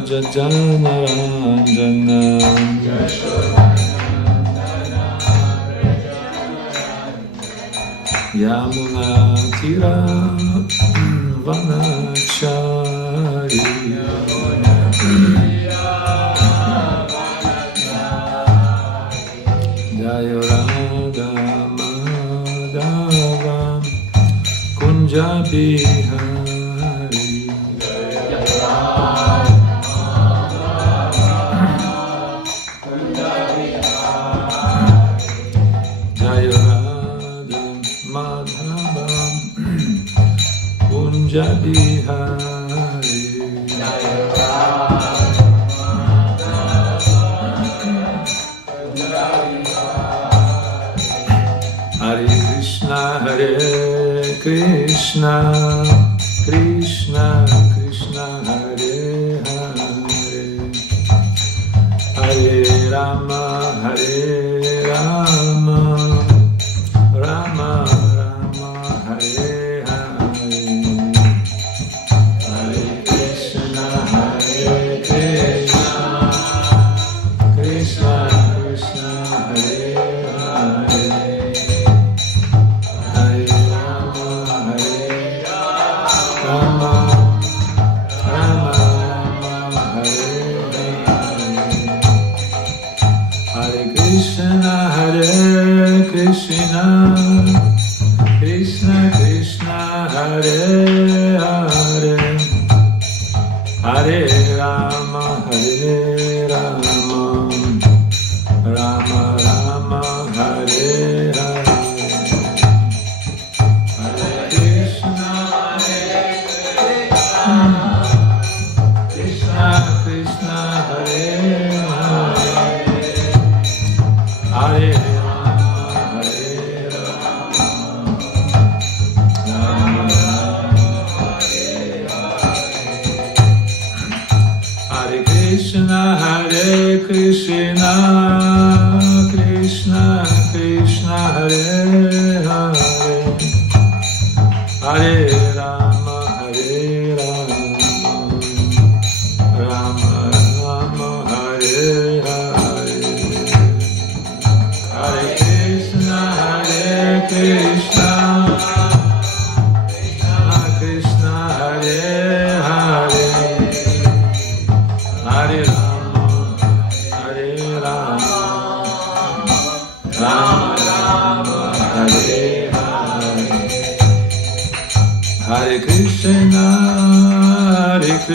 Vraja Janaranjana Yamuna Tira Vanachari Jaya Radha Madhava Kunja Bihari Jaya Radha Madhava Kunja Bihari Hare Krishna Krishna Krishna Hare Hare Hare Rama Rama Rama Hare Hare Hare Krishna Krishna Krishna Hare Hare Krishna Krishna Krishna Hare Hare Hare Rama Rama Rama Hare Hare Hare Krishna Krishna Krishna Hare Hare Hare Krishna Hare Krishna Krishna Krishna Hare Hare Hare Rama Rama Rama Hare Hare Hare Krishna Krishna Krishna Hare Hare Hare Rama Rama Rama Hare Hare Hare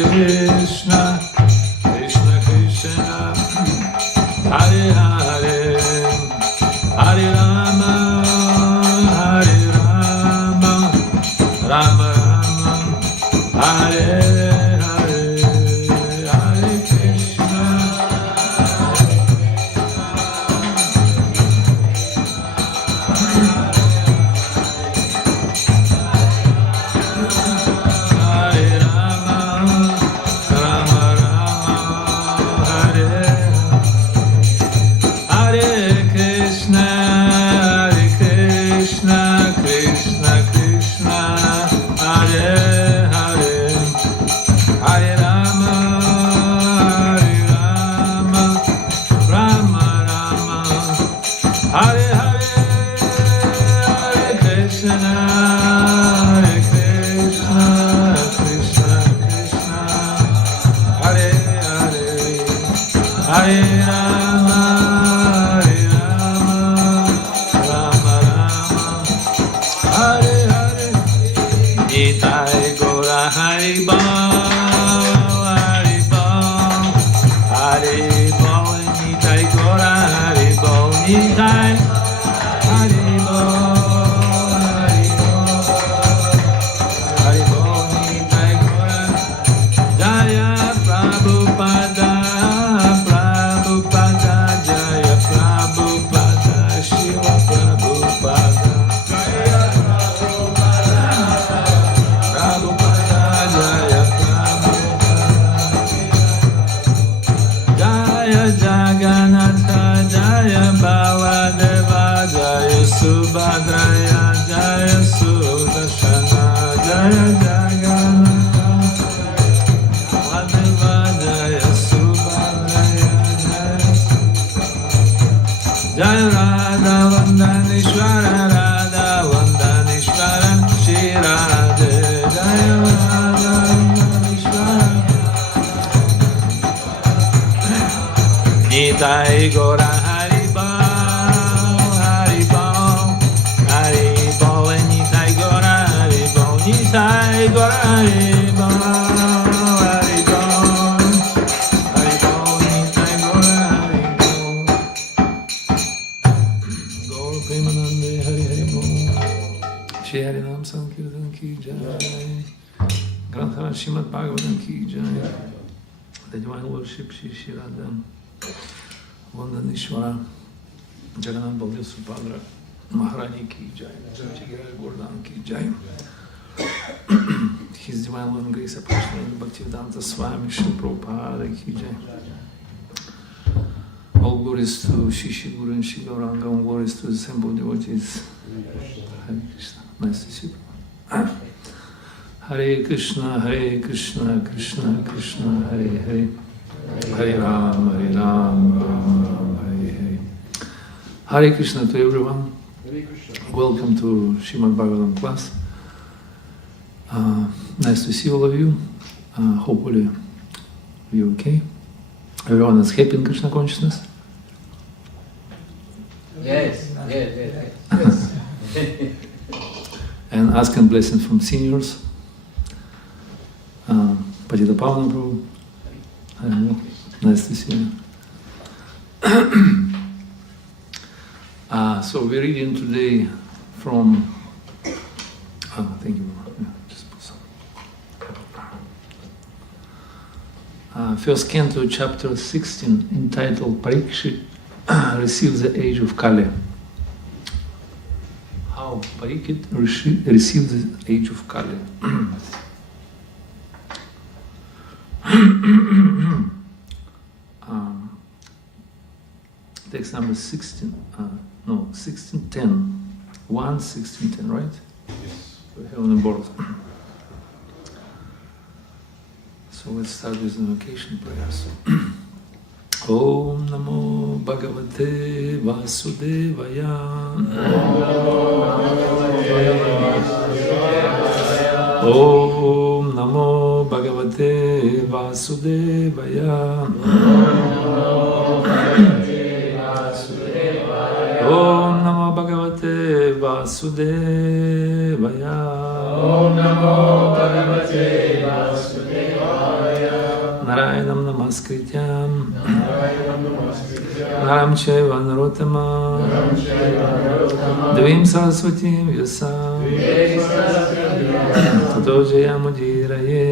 Krishna Krishna Krishna Hare Hare Hare Rama Rama Hare Hare Hare Krishna Hare Rama Rama Hare Hare Krishna Krishna Krishna Hare Hare Hare Rama Rama Hare Hare Hare Krishna Krishna Hare Hare Hare Rama Rama Hare Hare Nitai Gora Hari Bol Nitai Gora Hari Bol Nitai Hari Bol Nitai Gora Jaya Prabhupada Jaya Prabhupada Shiva Prabhupada Prabhupada Jaya Prabhupada Jaya Jagannatha Jaya Baladeva Jaya Subhadraya Jaya Sudashana Jaya Jagannatha Jaya Radha Vandanishwara Radha Vandanishwara Shri Radhe Jaya Radha Vandanishwara Nitai Gora Haribo Haribo Haribo Nitai Gora Haribo Nitai Gora Haribo Haribo Haribo Nitai Gora Haribo Gaur Premanande Hari Haribo Shri Harinam Sankirtan Ki Jai Granthara Srimad Bhagavatam Ki Jai The Divine Worship Shri Shri Radha Vandanishwara Jagannath Baldev Subhadra Maharani Ki Jai Jagiraj Gordhan Ki Jai His Divine Love and Grace Appreciated Bhaktivedanta Swami Shri Prabhupada Ki Jai. All glories to Shishi Guru and Shri Gauranga, all glories to the assembled devotees. Hare Krishna. Nice to see you. Hare Krishna, Krishna Krishna, Hare Hare. Hare Ram, Ram Ram, Hare Hare. Hare Krishna to everyone. Welcome to Srimad Bhagavatam class. Nice to see all of you. Hopefully you're okay. Everyone is happy in Krishna consciousness. Yes. And asking blessings from seniors. Patita Pavana Prabhu. Nice to see you. So we're reading today from. Thank you. Yeah, just put some. First canto, chapter 16, entitled Parikshit receives the age of Kali. How Parikshit receives the age of Kali. Text number 1610. 1610, right? Yes. We have on the board. So let's start with the invocation prayers. Om Namo Bhagavate Vasudevaya. Om Namo Bhagavate Vasudevaya. Om Namo Bhagavate Vasudevaya. Om Namo Bhagavate Vasudevaya. Narayanam Namaskrityam Naram Chaiva Narottamam Devim Saraswatim Vyasam Tato Jayamudiraye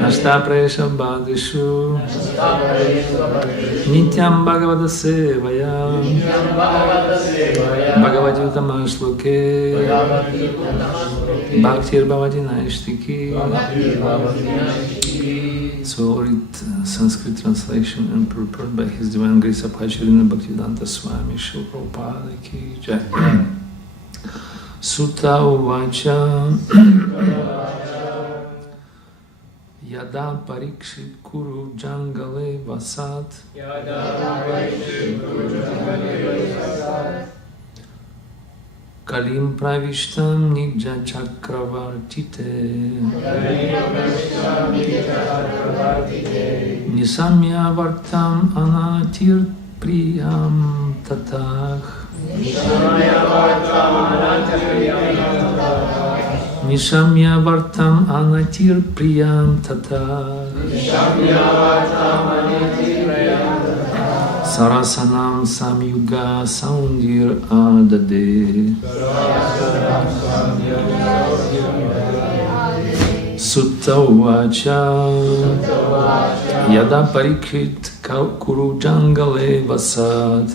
Nashta Prayesha Bhadrishu Nityam Bhagavata Sevaya Bhagavati Uttama Shloke Bhaktir Bhavati Naishtiki. So read Sanskrit translation and prepared by His Divine Grace Apacharya Bhaktivedanta Swami Srila Prabhupada Ki Jai. Sutta Uvacha Yada Parikshit Kuru Jangale Vasat Kalim Pravishtam Nidja Chakravartite Nisamya Vartam Anatir Priyam Tatach Nishamya Vartam Anatir Priyam Tatach Sarasanam Samyuga Saundir Adade Sutta Uvacha Yada Parikshit Kuru Jangale Vasad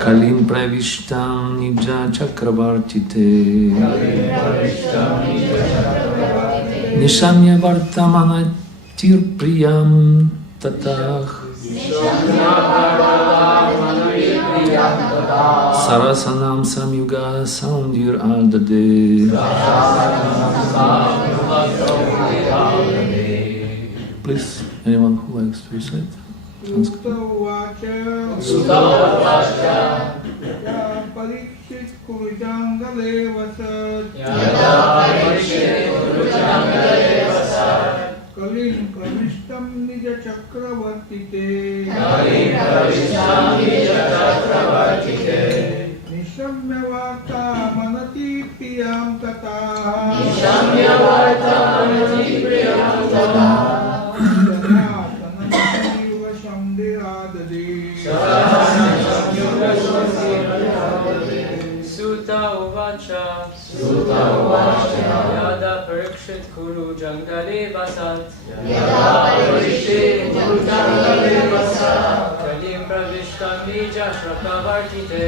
Kalim Pravishtam Nija Chakravartite Nishamya Vartamana Tir Priyam Tatach Sarasanam Samyuga Saundir Adade Please, anyone who likes to recite. Suta Uvacha Yada Parikshit Kurujangale Vasat Kalim Pravishtam Nija Chakravartite Nishamya Varta Manati Priyam Tata Suta Uvacha Yada Parikshit Kuru Jangale Vasat Kalim Pravishtam Nija Chakravartite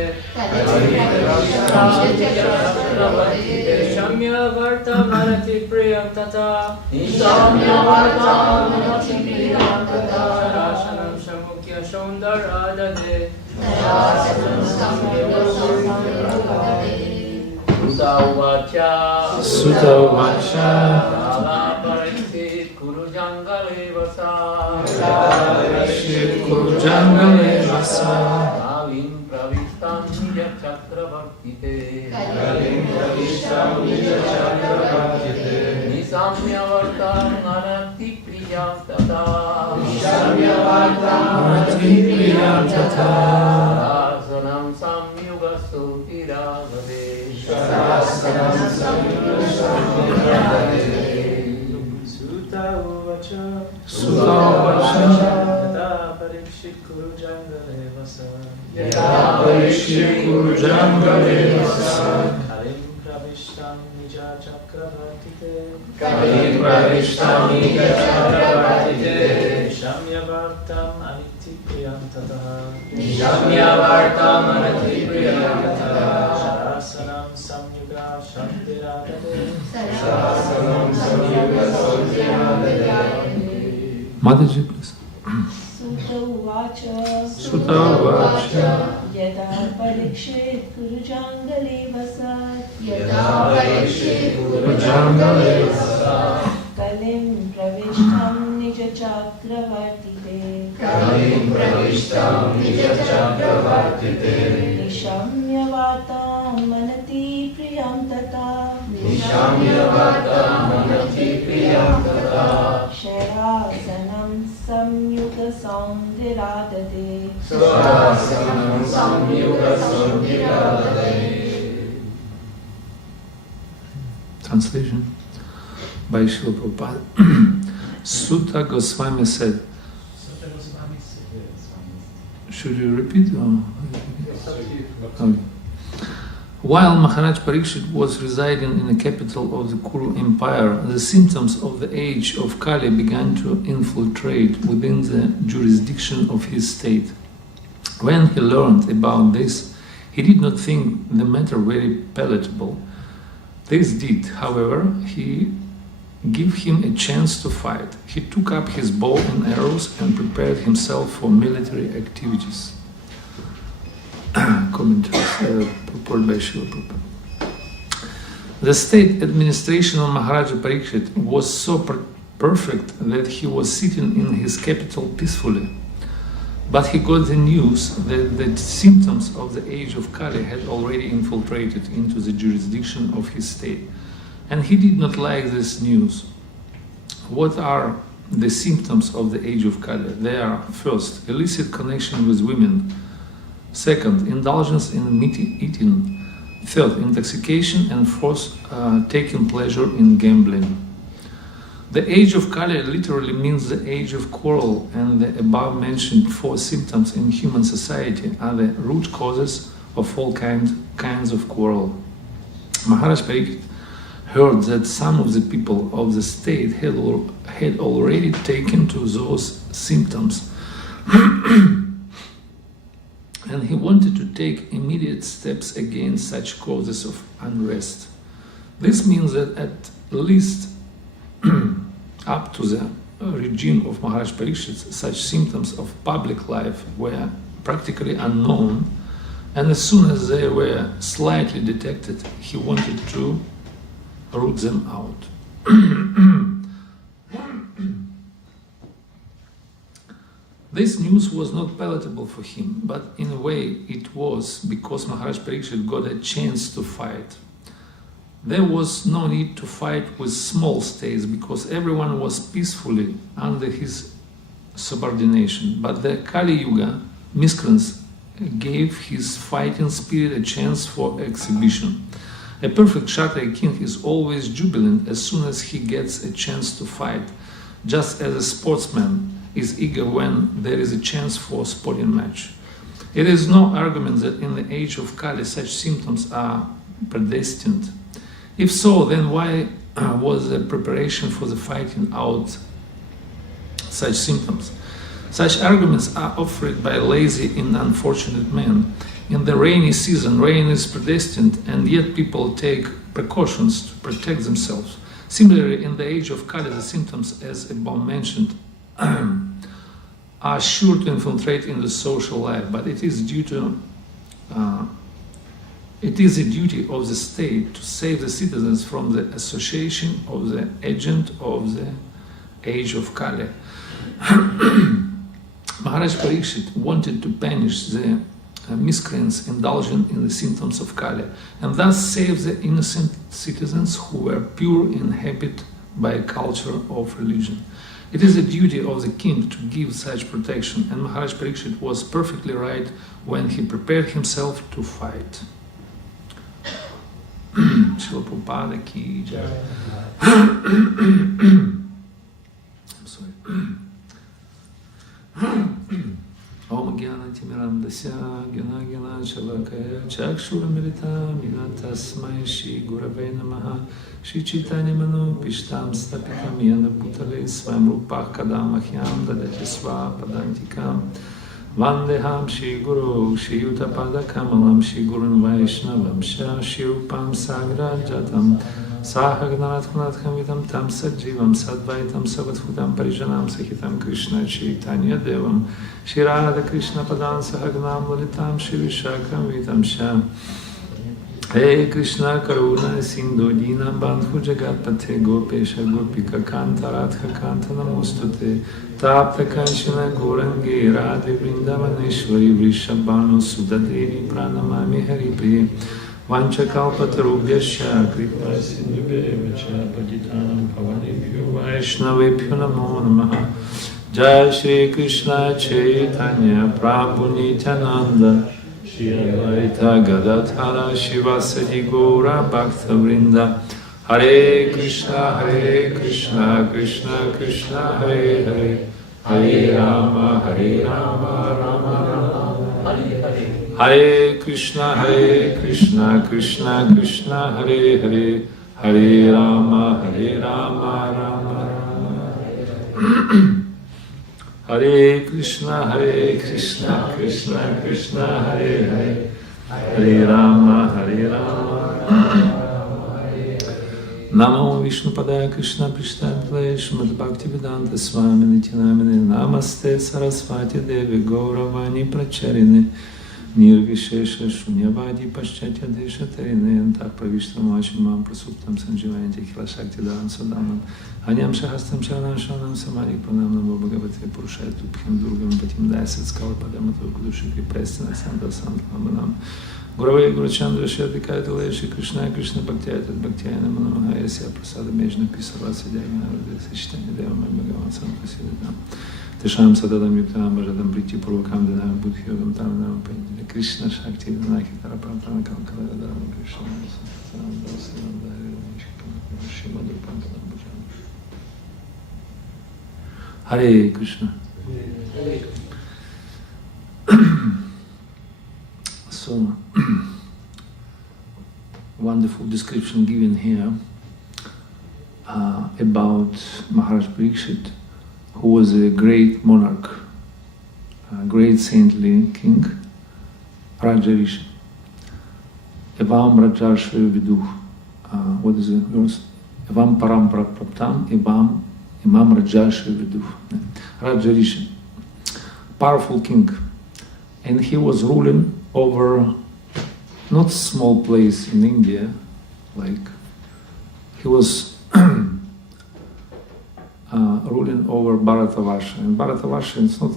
Shamya Varta Manati Priyam Tata Sharashanam Shamukya Shondar Adade Suta Uvacha Suta Uvacha Yada Parikshit Kurujangale Vasat Parikshit Kurujangale Vasat Kalim Pravishtam Nija Chakravartite Nisamya Varta Manati Priyam Tata Manati Priyam Tata Asanam Samyuga Sotiragade Suta Uvacha Suta Uvacha Yada Parikshit Kuru Jangale Vasat Parikshit Kurujangale Vasat Kalim Pravishtam Nija Chakravartite Shamya Vartam Aniti Priyam Tata Sharasanam Samyuga Shantiradade Mataji, please. Suta Uvacha Suta Uvacha Yada Parikshit Kurujangale Vasat Kurujangale Vasat Kalim Pravishtam Nija Chakravartite Nishamya Vatam Manati Priyam Tata Sharasanam Samyuga Saundiradade Translation by Srila Prabhupada. Sutta Goswami said, should you repeat? Or? Okay. While Maharaj Parikshit was residing in the capital of the Kuru Empire, the symptoms of the age of Kali began to infiltrate within the jurisdiction of his state. When he learned about this, he did not think the matter very palatable. This did, however, give him a chance to fight. He took up his bow and arrows and prepared himself for military activities. Commentaries purported by Srila Prabhupada. The state administration of Maharaja Parikshit was so perfect that he was sitting in his capital peacefully. But he got the news that the symptoms of the age of Kali had already infiltrated into the jurisdiction of his state. And he did not like this news. What are the symptoms of the age of Kali? They are: first, illicit connection with women; second, indulgence in meat eating; third, intoxication; and fourth, taking pleasure in gambling. The age of Kali literally means the age of quarrel, and the above-mentioned four symptoms in human society are the root causes of all kinds of quarrel. Maharaj Parikshit heard that some of the people of the state had already taken to those symptoms, and he wanted to take immediate steps against such causes of unrest. This means that at least up to the regime of Maharaj Parikshit, such symptoms of public life were practically unknown, and as soon as they were slightly detected, he wanted to root them out. This news was not palatable for him, but in a way it was, because Maharaj Parikshit got a chance to fight. There was no need to fight with small states, because everyone was peacefully under his subordination. But the Kali Yuga miscreants gave his fighting spirit a chance for exhibition. A perfect Kshatriya king is always jubilant as soon as he gets a chance to fight, just as a sportsman is eager when there is a chance for a sporting match. It is no argument that in the age of Kali such symptoms are predestined. If so, then why was the preparation for the fighting out such symptoms? Such arguments are offered by lazy and unfortunate men. In the rainy season, rain is predestined, and yet people take precautions to protect themselves. Similarly, in the age of Kali, the symptoms, as above mentioned, are sure to infiltrate in the social life, but it is a duty of the state to save the citizens from the association of the agent of the age of Kali. Maharaj Parikshit wanted to punish the miscreants indulgent in the symptoms of Kali, and thus save the innocent citizens who were pure in habit by a culture of religion. It is a duty of the king to give such protection, and Maharaj Parikshit was perfectly right when he prepared himself to fight. Srila Prabhupada ki jai. I'm sorry. Om Gyana Timirandasya Gyana Gyana Chalakaya Chakshura Milita Minatasmai Shri Gurave Namaha Shri Chaitanya Manu Pishtam Stapitam Yana Bhutale Swam Rupa Kadam Ahyam Dadati Sva Padantikam Vandeham Shri Guru Shri Yuttapada Kamalam Shri Gurun Vaishnavam Shri Rupam Sagra Jatam Sahagnathanatkham Vidam Tam Sajivam Sadvaitam Savathutam Parijanam Sahitam Krishna Chaitanya Devam Shri Radha Krishna Padan Sahagnam Lalitam Shri Vishakam Vitam Sham Hey Krishna Karuna Sindhu Dinam Bandhu Jagatpate Gopesha Gopika Kanta Radha Kanta Namostute Tapta Kanchana Gorangi Radhe Vrindavaneshwari Vrishabhanu Sudadevi Pranamami Haripriye Vanchakalpatarubhyasya Kripa Sindhubhya Patitanam Pavanebhyo Vaishnavebhyo Namo Namaha Jai Shri Krishna Chaitanya Prabhu Nityananda Shri Advaita Gadadhara Shivasadi Gaura Bhakta Vrinda Hare Krishna Krishna Krishna Hare Hare Hare Rama Rama Rama Hare Hare. Hare Krishna Krishna Krishna Hare Hare Hare Rama Rama Rama Hare Krishna Krishna Krishna Hare Hare Hare Rama Rama Namo Vishnu Padaya Krishna Prishtadvaya Srimad Bhaktivedanta Swami Nityanamine Namaste Saraswati Devi Gauravani Pracharine Nirvishesha Shunyavadi Paschatya Desha Tarine Tak Pravishtam Vachimam Prasuptam Sanjivayanti Khila Shakti Dharan Sadanam Anyam Shahastam Sharanam Shanam Samari Pranam Namo Bhagavate Purushaya Tubhyam Durgam Patim Dasat Skala Padamato Kudushikri Pestina Santa Santa Namanam Гуравей Гурачандра Шердикайта Леши Кришна Кришна Бхактяйта Бхактяйна Манамахаясия Прасада Межна Писарваса Дягина Радеса Читания Девама Бхагаван Сампасидам Тешам Сададам Юктам Бажадам Прити Пурвакам Динам Будхьогам Таманам Пендили Кришна Шакти Динахи Тарапрантана Калкала Дарама Кришна Сам Дасанам Дарирам Шимаду Пантанам Бхаджан Харе Кришна. So, wonderful description given here about Maharaj Parikshit, who was a great monarch, a great saintly king, Raja Rishi. Evam Rajarshaya Viduh. What is the verse? Evam Parampara Praptam, Imam Rajarshaya Viduh. Raja Rishi, powerful king, and he was ruling over not small place in India, like he was ruling over Bharatavarsha. And Bharatavarsha is not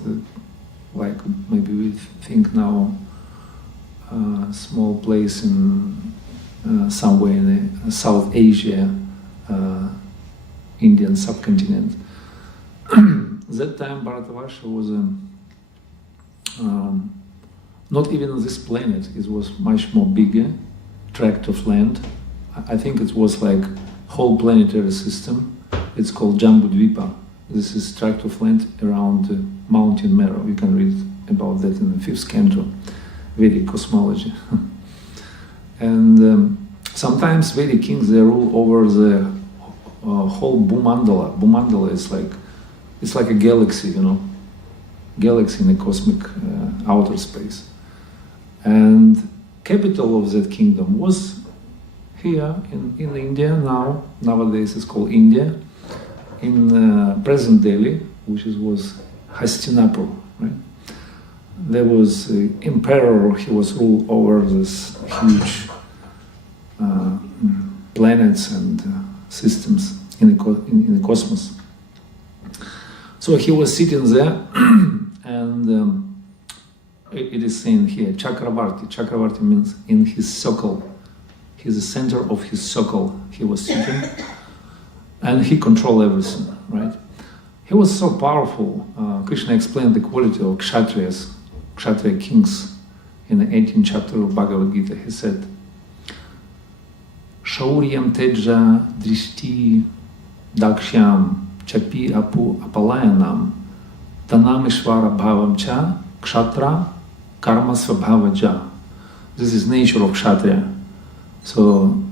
like maybe we think now small place in somewhere in the South Asia, Indian subcontinent. That time Bharatavarsha was not even on this planet. It was much more bigger tract of land. I think it was like whole planetary system. It's called Jambudvipa. This is tract of land around Mountain Meru. You can read about that in the 5th canto, Vedic cosmology. And sometimes Vedic kings, they rule over the whole Bhumandala. Bhumandala is like, it's like a galaxy, you know, galaxy in the cosmic outer space. And capital of that kingdom was here in India now. Nowadays it's called India. In present Delhi, which was Hastinapur, right? There was an emperor. He was ruled over this huge planets and systems in the cosmos. So he was sitting there, and it is saying here, Chakravarti. Chakravarti means in his circle. He's the center of his circle. He was sitting, and he controlled everything, right? He was so powerful. Krishna explained the quality of Kshatriyas, Kshatriya kings, in the 18th chapter of Bhagavad Gita. He said, Shauryam teja drishti dakshyam chapi apu apalayanam tanam ishvara bhavam cha kshatra karma svabhavaja. This is nature of Kshatriya. So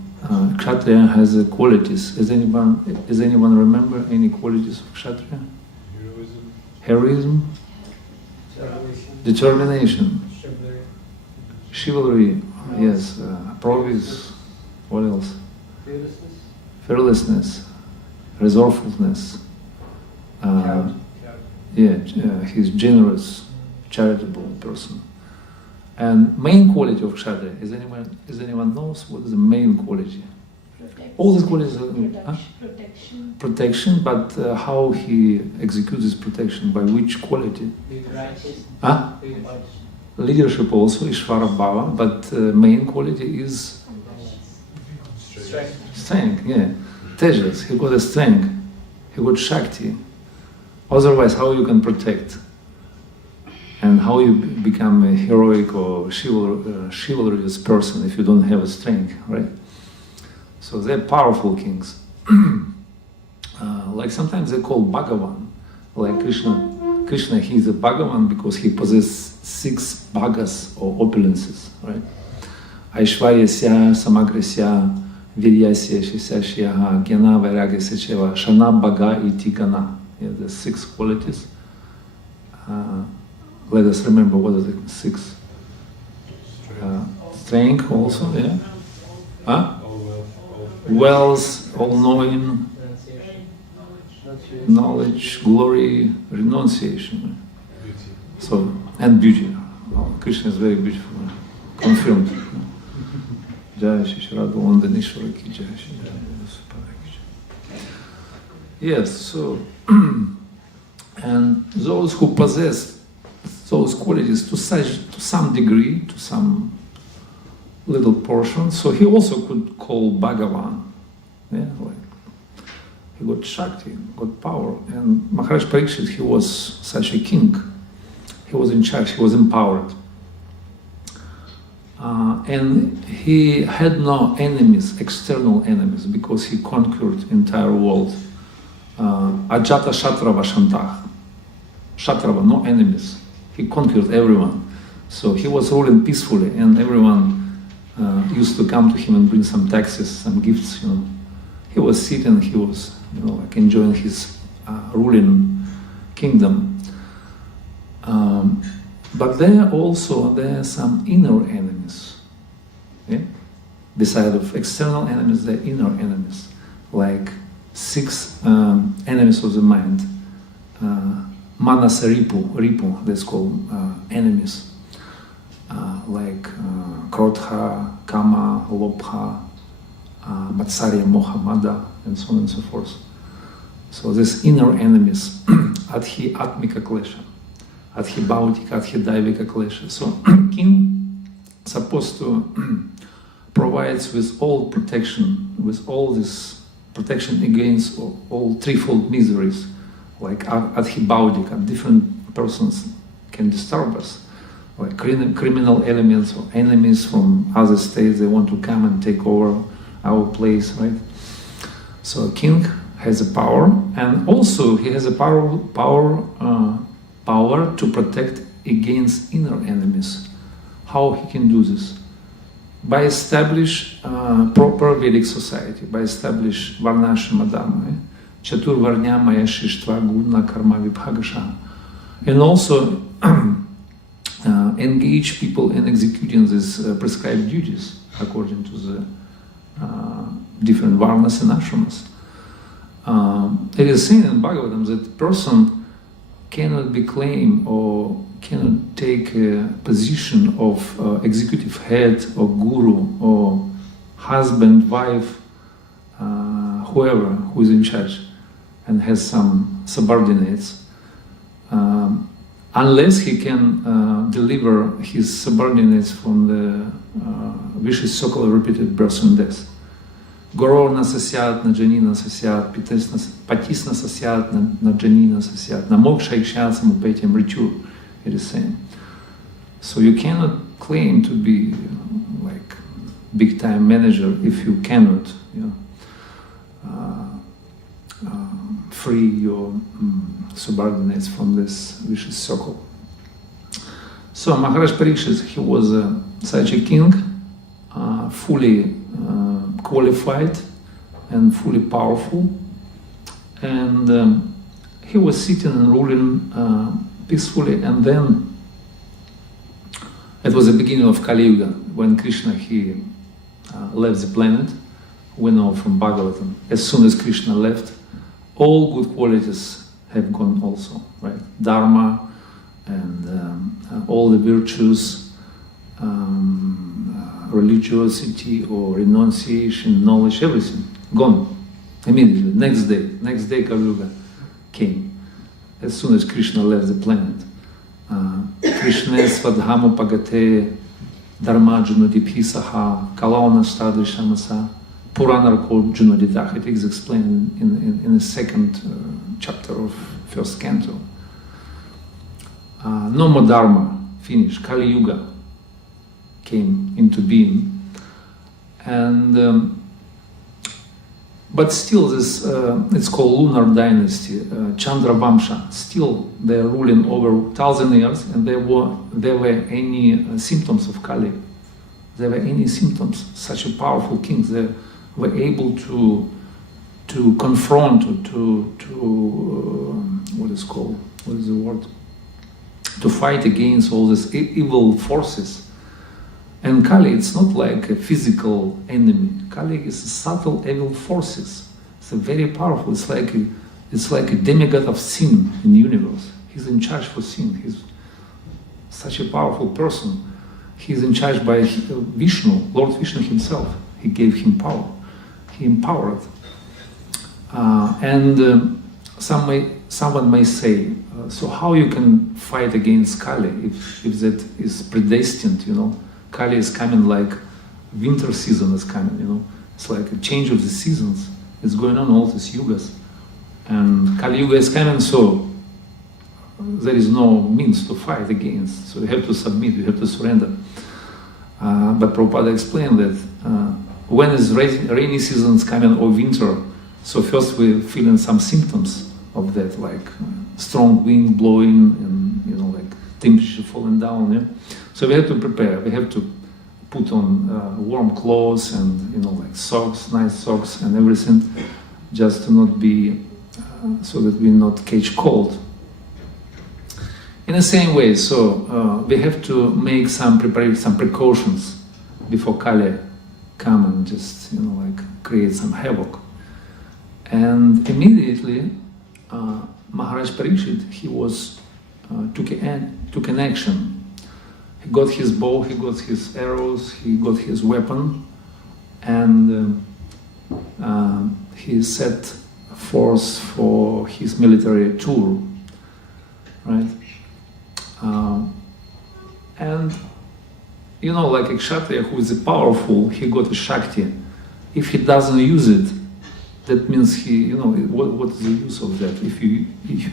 Kshatriya has the qualities. Does anyone remember any qualities of Kshatriya? Heroism. Determination. Chivalry. Yes. Prowess. What else? Fearlessness. Resourcefulness. He's generous, charitable person. And main quality of Kshatriya, is anyone knows what is the main quality? All these qualities are protection, but how he executes his protection, by which quality? Leadership also, Ishvara Bhava, but main quality is strength, yeah. Tejas, he got a strength, he got Shakti. Otherwise, how you can protect? And how you become a heroic or chivalrous person if you don't have a strength, right? So they're powerful kings. Like sometimes they call Bhagavan, like Krishna. Krishna, he's a Bhagavan because he possesses 6 bhagas or opulences, right? Aishvaryasya, Samagrasya, Viryasya, Shishashyaha, Gyana, Vairagyasya Cheva, Shana, Bhaga, Iti, Gana. Yeah, the 6 qualities. Let us remember what are the 6. Strength also, yeah. Wealth, all-knowing, knowledge, glory, renunciation. So, and beauty. Oh, Krishna is very beautiful. Confirmed. Jai Shri Radha Vandaneshwara ki Jai Shri Yes, so, and those who possess those qualities to some degree, to some little portion. So he also could call Bhagavan. Yeah, like he got Shakti, got power. And Maharaj Parikshit, he was such a king. He was in charge, he was empowered. And he had no enemies, external enemies, because he conquered entire world. Ajata Shatrava Shantah. Shatrava, no enemies. He conquered everyone. So he was ruling peacefully, and everyone used to come to him and bring some taxes, some gifts, you know. He was sitting, he was, you know, like enjoying his ruling kingdom. But there are some inner enemies. Yeah? Beside of external enemies, there are inner enemies, like 6 enemies of the mind. Manasa Ripu, that's called enemies, like Krodha, Kama, Lobha, Matsarya, Moha, Mada, and so on and so forth. So these inner enemies, Adhi Atmika Klesha. Adhibautika, Adhidaivika clashes. So king supposed to provides with all protection, with all this protection against all threefold miseries, like Adhibaudika, different persons can disturb us, like criminal elements or enemies from other states, they want to come and take over our place, right? So a king has a power, and also he has a power to protect against inner enemies. How he can do this? By establish proper Vedic society, by establish Varnashram Dharma, Chatur Varnya Maya Shishtva Guna Karma Vibhagasha, and also engage people in executing these prescribed duties according to the different Varnas and Ashramas. It is seen in Bhagavatam that the person cannot be claimed or cannot take a position of executive head or guru or husband, wife, whoever who is in charge and has some subordinates, unless he can deliver his subordinates from the vicious circle of repeated birth and death. Goro nasasят, na jani nasasят, patis nasasят, na jani nasasят, na moksha ikshat samupetya mritu, it is saying. So you cannot claim to be like big time manager if you cannot, free your subordinates from this vicious circle. So Maharaj Parikshit, he was such a king, fully qualified and fully powerful, and he was sitting and ruling peacefully. And then it was the beginning of Kali Yuga, when Krishna he left the planet. We know from Bhagavatam, as soon as Krishna left, all good qualities have gone also, right? Dharma and all the virtues, religiosity or renunciation, knowledge, everything gone immediately. Next day Kali Yuga came. As soon as Krishna left the planet, Krishna svadhamo pagate dharmajuna diphisaha kalauna stadrishamasa puranarko junoditach. It is explained in the second chapter of first canto. No more dharma, finished. Kali Yuga came into being, and but still this it's called lunar dynasty, Chandra Vamsha. Still they are ruling over 1,000 years, and there were any symptoms of Kali. There were any symptoms. Such a powerful king, they were able to confront, what is the word? To fight against all these evil forces. And Kali, it's not like a physical enemy. Kali is subtle evil forces. It's very powerful. It's like a demigod of sin in the universe. He's in charge for sin. He's such a powerful person. He's in charge by Vishnu, Lord Vishnu himself. He gave him power. He empowered. Someone may say, so how you can fight against Kali if that is predestined, Kali is coming like winter season is coming, It's like a change of the seasons. It's going on all these yugas. And Kali Yuga is coming, so there is no means to fight against. So you have to submit, you have to surrender. But Prabhupada explained that when is rainy season is coming or winter, so first we're feeling some symptoms of that, like strong wind blowing and, like temperature falling down, yeah? So we have to prepare. We have to put on warm clothes and like socks, nice socks and everything, just to not be so that we not catch cold. In the same way, so we have to make some precautions before Kali come and just like create some havoc. And immediately Maharaj Parikshit, he was took an action. He got his bow, he got his arrows, he got his weapon, and he set forth for his military tour, right? you know, like a kshatriya who is powerful, he got a shakti. If he doesn't use it, that means he, you know, what is the use of that? If you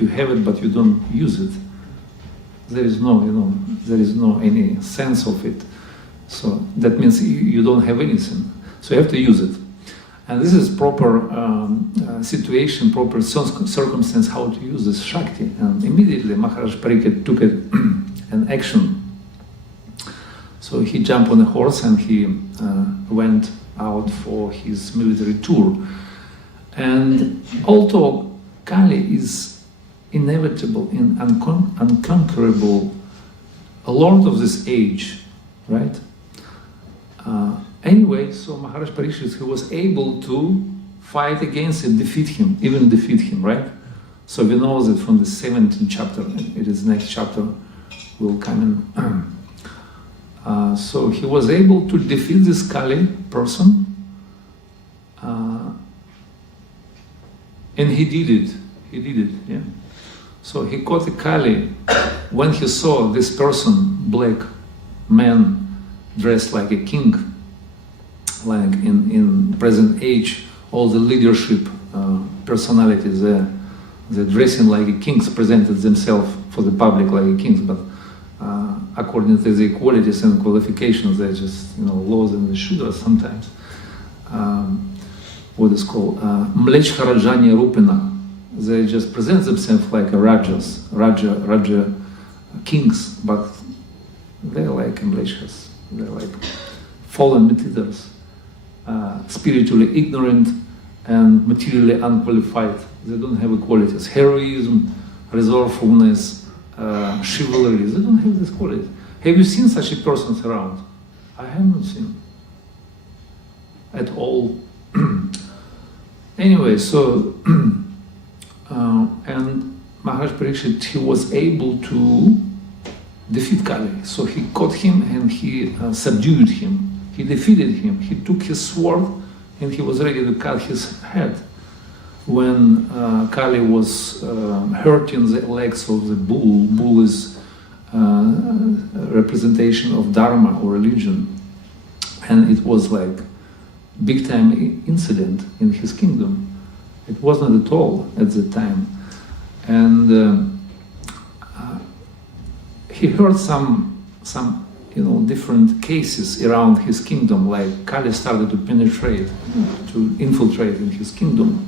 have it but you don't use it, there is no, you know, there is no any sense of it. So that means you don't have anything. So you have to use it. And this is proper situation, proper circumstance how to use this Shakti. And immediately Maharaj Parikshit took an action. So he jumped on a horse and he went out for his military tour. And although Kali is inevitable and unconquerable, a lord of this age, right? Anyway, so Maharaj Parikshit, he was able to fight against it, defeat him, right? So we know that from the 17th chapter, it is next chapter, will come in. So he was able to defeat this Kali person, and he did it, yeah. So he caught the Kali when he saw this person, black man, dressed like a king, like in present age, all the leadership personalities, they're dressing like a kings, presented themselves for the public like a kings, but according to the qualities and qualifications, they're just, you know, lower than the Shudras sometimes. What is called Mlechha Rajanya Rupina. They just present themselves like a Raja kings, but they're like Mlechhas. They're like fallen materials, spiritually ignorant and materially unqualified. They don't have qualities. Heroism, resourcefulness, chivalry, they don't have these qualities. Have you seen such a person around? I haven't seen at all. Anyway, so and Maharaj Parikshit, he was able to defeat Kali. So he caught him and he subdued him. He defeated him. He took his sword and he was ready to cut his head. When Kali was hurting the legs of the bull, bull is representation of Dharma or religion, and it was like big time incident in his kingdom. It wasn't at all at the time, and he heard some you know, different cases around his kingdom, like Kali started to penetrate, to infiltrate in his kingdom.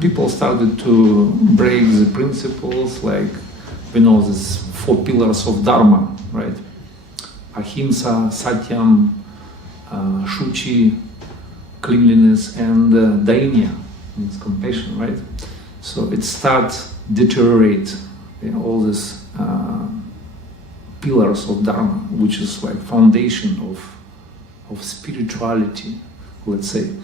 People started to break the principles, like we know these 4 pillars of Dharma, right? Ahimsa, Satyam, Shuchi, cleanliness, and Dainya, means compassion, right? So it starts deteriorate, you know, all these pillars of Dharma, which is like foundation of spirituality, let's say.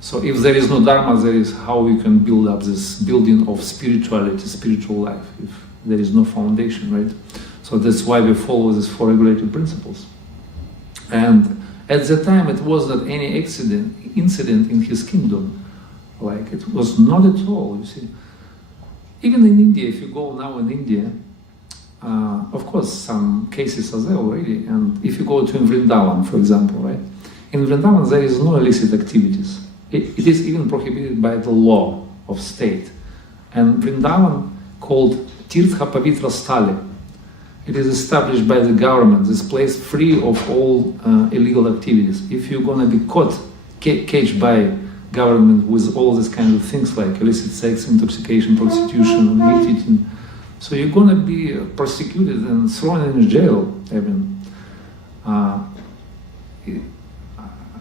So if there is no Dharma, there is how we can build up this building of spirituality, spiritual life, if there is no foundation, right? So that's why we follow these 4 regulative principles. And at the time, it was not any incident in his kingdom. Like, it was not at all, you see. Even in India, if you go now in India, of course, some cases are there already. And if you go to Vrindavan, for example, right? In Vrindavan, there is no illicit activities. It is even prohibited by the law of state. And Vrindavan, called Tirtha Pavitra Stali, it is established by the government, this place free of all illegal activities. If you're going to be caged by government with all these kind of things like illicit sex, intoxication, prostitution, meat eating, so you're going to be persecuted and thrown in jail. Even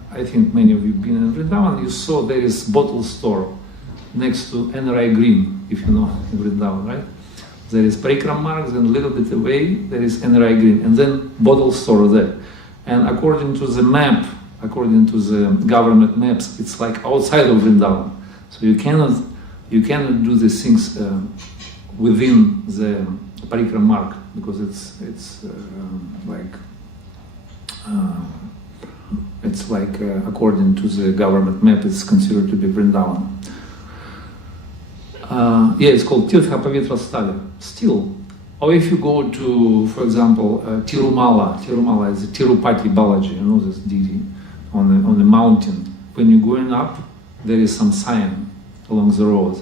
I think many of you have been in Vrindavan. You saw there is bottle store next to NRI Green, if you know in Vrindavan, right? There is Parikram Margs, and a little bit away there is NRI Green, and then bottle store there. And according to the map, according to the government maps, it's like outside of Vrindavan. So you cannot do these things within the Parikram Marg, because it's like according to the government map, it's considered to be Vrindavan. Yeah, it's called Tirtha Pavitra Stali. Still, Or if you go to, for example, Tirumala. Tirumala is Tirupati Balaji, you know this deity on the mountain. When you're going up, there is some sign along the road.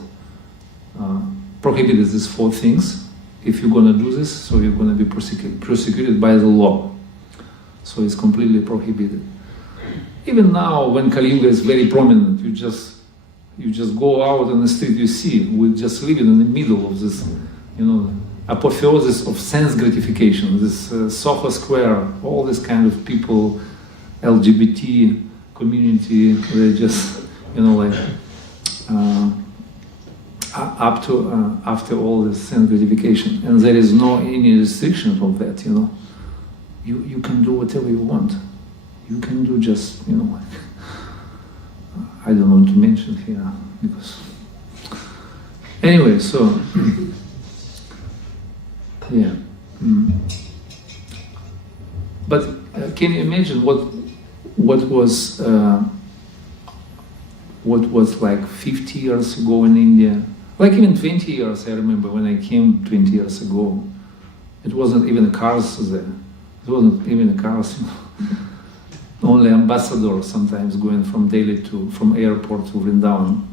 Prohibited these 4 things. If you're going to do this, so you're going to be prosecuted by the law. So it's completely prohibited. Even now, when Kali Yuga is very prominent, you just go out on the street, you see, we just living in the middle of this, apotheosis of sense gratification, this Soho Square, all this kind of people, LGBT community, they just, after all this sense gratification, and there is no any restriction from that, You can do whatever you want. You can do just, I don't want to mention here, because... Anyway, so... yeah. But can you imagine what was like 50 years ago in India? Like even 20 years, I remember when I came 20 years ago. It wasn't even cars there. It wasn't even cars. Only ambassadors sometimes going from Delhi from airport to Vrindavan.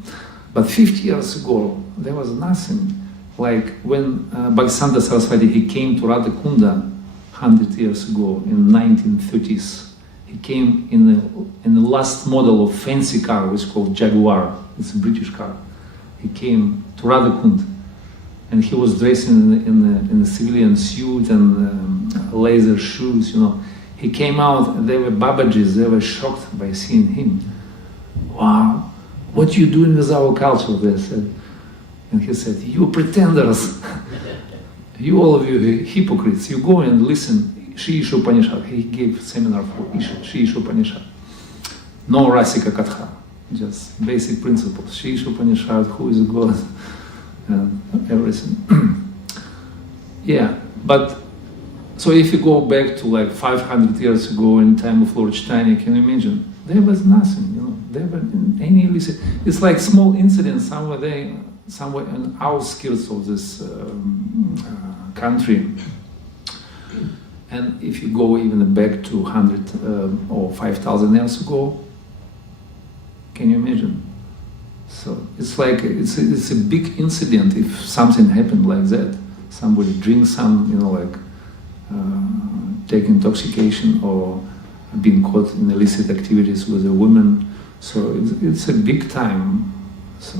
But 50 years ago, there was nothing. Like when Bhaktisiddhanta Saraswati, he came to Radhakunda 100 years ago in 1930s. He came in the last model of fancy car, which is called Jaguar. It's a British car. He came to Radhakund, and he was dressed in a civilian suit and laser shoes. He came out, and they were Babajis. They were shocked by seeing him. Wow, what are you doing with our culture? They said. And he said, you pretenders, you all of you hypocrites, you go and listen, Shri Isha Upanishad. He gave seminar for Shri Isha Upanishad. No Rasika Katha, just basic principles. Shri Isha Upanishad, who is God, and everything. Yeah, but so if you go back to like 500 years ago in time of Lord Chaitanya, can you imagine? There was nothing, there were any illicit. It's like small incidents somewhere in outskirts of this country. And if you go even back to 100 or 5,000 years ago, can you imagine? So it's like, it's a big incident if something happened like that. Somebody drinks some, take intoxication or being caught in illicit activities with a woman. So it's a big time. So.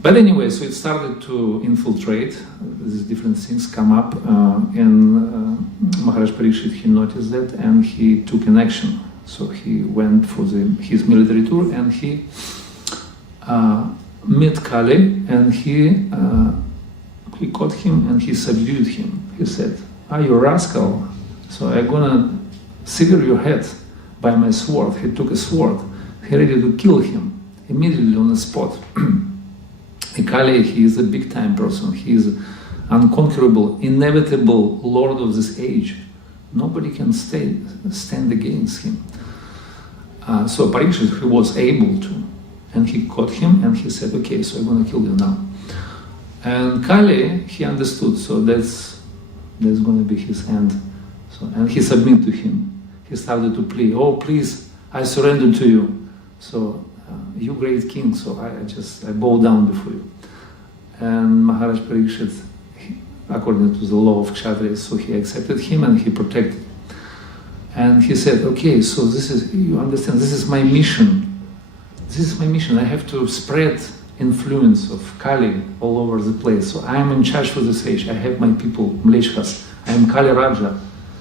But anyway, so it started to infiltrate. These different things come up, and Maharaj Parikshit, he noticed that, and he took an action. So he went for his military tour, and he met Kali, and he caught him and he subdued him. He said, you rascal, so I'm gonna sever your head by my sword. He took a sword, he ready to kill him immediately on the spot. Kali, he is a big-time person. He is unconquerable, inevitable lord of this age. Nobody can stand against him. So Parikshit, he was able to, and he caught him, and he said, okay, so I'm going to kill you now. And Kali, he understood, so that's going to be his end. So, and he submitted to him. He started to plead, oh, please, I surrender to you. So, you great king, so I bow down before you. And Maharaj Parikshit, according to the law of Kshatriyas, so he accepted him and he protected. And he said, okay, so this is, you understand, this is my mission. This is my mission. I have to spread influence of Kali all over the place. So I am in charge for this age. I have my people, Mlechkas. I am Kali Raja.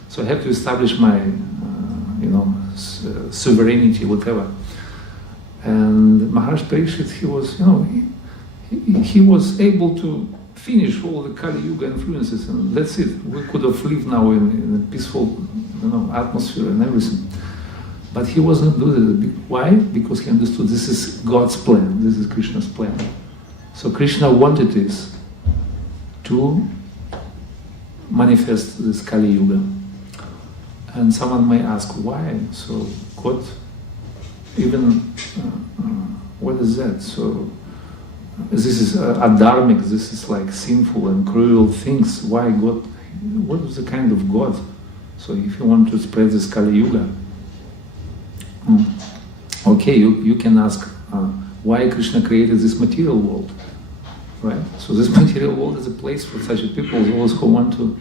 So I have to establish my, sovereignty, whatever. And Maharaj Parikshit, he was, he was able to finish all the Kali Yuga influences, and that's it. We could have lived now in a peaceful, atmosphere and everything. But he wasn't doing it. Why? Because he understood this is God's plan. This is Krishna's plan. So Krishna wanted this to manifest this Kali Yuga. And someone may ask, why? So God, even, what is that? So this is adharmic, this is like sinful and cruel things. Why God? What is the kind of God? So if you want to spread this Kali Yuga, okay, you can ask why Krishna created this material world, right? So this material world is a place for such people, those who want to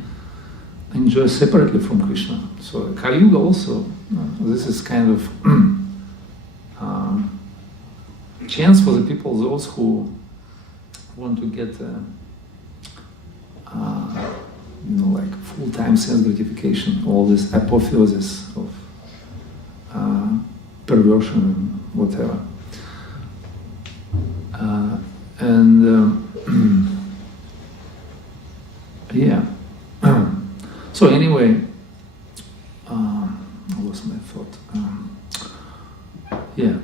enjoy separately from Krishna. So Kali Yuga also, this is kind of chance for the people, those who want to get like full-time sense gratification, all this apotheosis of perversion and whatever. Yeah. So anyway, I lost my thought. Yeah.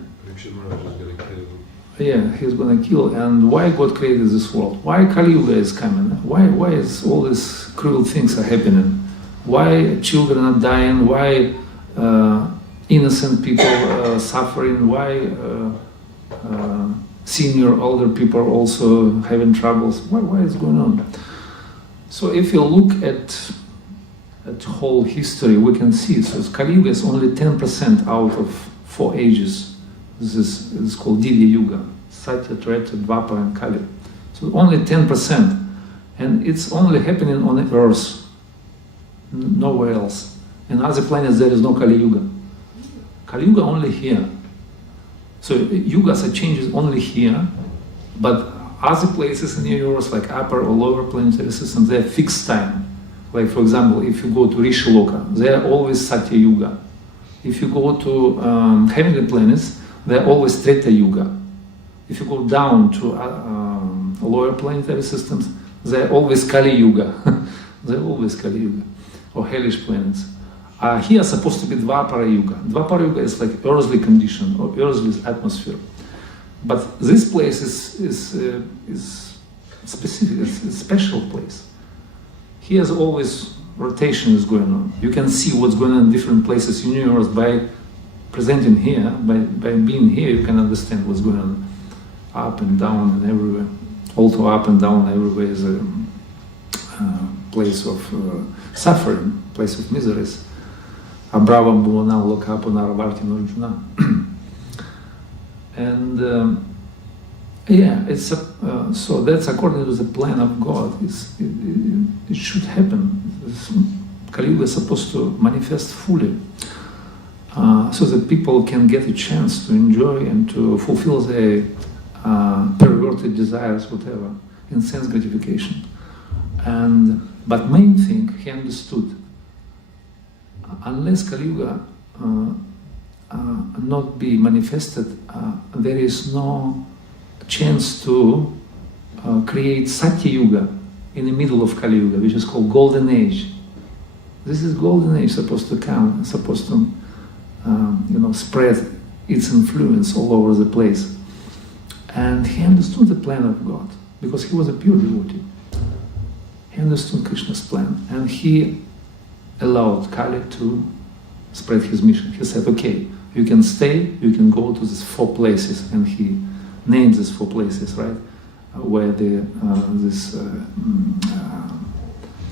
Yeah, he's gonna kill. And why God created this world? Why Kali Yuga is coming? Why is all these cruel things are happening? Why children are dying? Why innocent people suffering? Why senior, older people are also having troubles? Why is going on? So if you look at whole history, we can see. So Kali Yuga is only 10% out of 4 ages. This is called Divya Yuga, Satya, Treta, Dvapara, and Kali. So only 10%, and it's only happening on the Earth, nowhere else. In other planets there is no Kali Yuga. Kali Yuga only here. So yugas are changes only here, but other places in the universe, like upper or lower planetary systems, they're fixed time. Like for example, if you go to Rishaloka, they're always Satya Yuga. If you go to heavenly planets, they're always Treta Yuga. If you go down to lower planetary systems, they're always Kali Yuga. They're always Kali Yuga, or hellish planets. Here supposed to be Dvapara Yuga. Dvapara Yuga is like earthly condition or earthly atmosphere. But this place is specific, it's a special place. Here's always rotation is going on. You can see what's going on in different places in the universe by presenting here, by being here, you can understand what's going on up and down and everywhere. Also up and down everywhere is a place of suffering, place of miseries. Abravam Bhuvanam Lokapunaravartin Arjuna. And it's so that's according to the plan of God. It should happen. Kali Yuga is supposed to manifest fully, so that people can get a chance to enjoy and to fulfill their perverted desires, whatever, in sense gratification. But main thing, he understood, unless Kali Yuga not be manifested, there is no chance to create Satya Yuga in the middle of Kali Yuga, which is called Golden Age. This is Golden Age supposed to come, supposed to spread its influence all over the place. And he understood the plan of God because he was a pure devotee. He understood Krishna's plan, and he allowed Kali to spread his mission. He said, okay, you can stay, you can go to these 4 places, and he named these 4 places, right, where these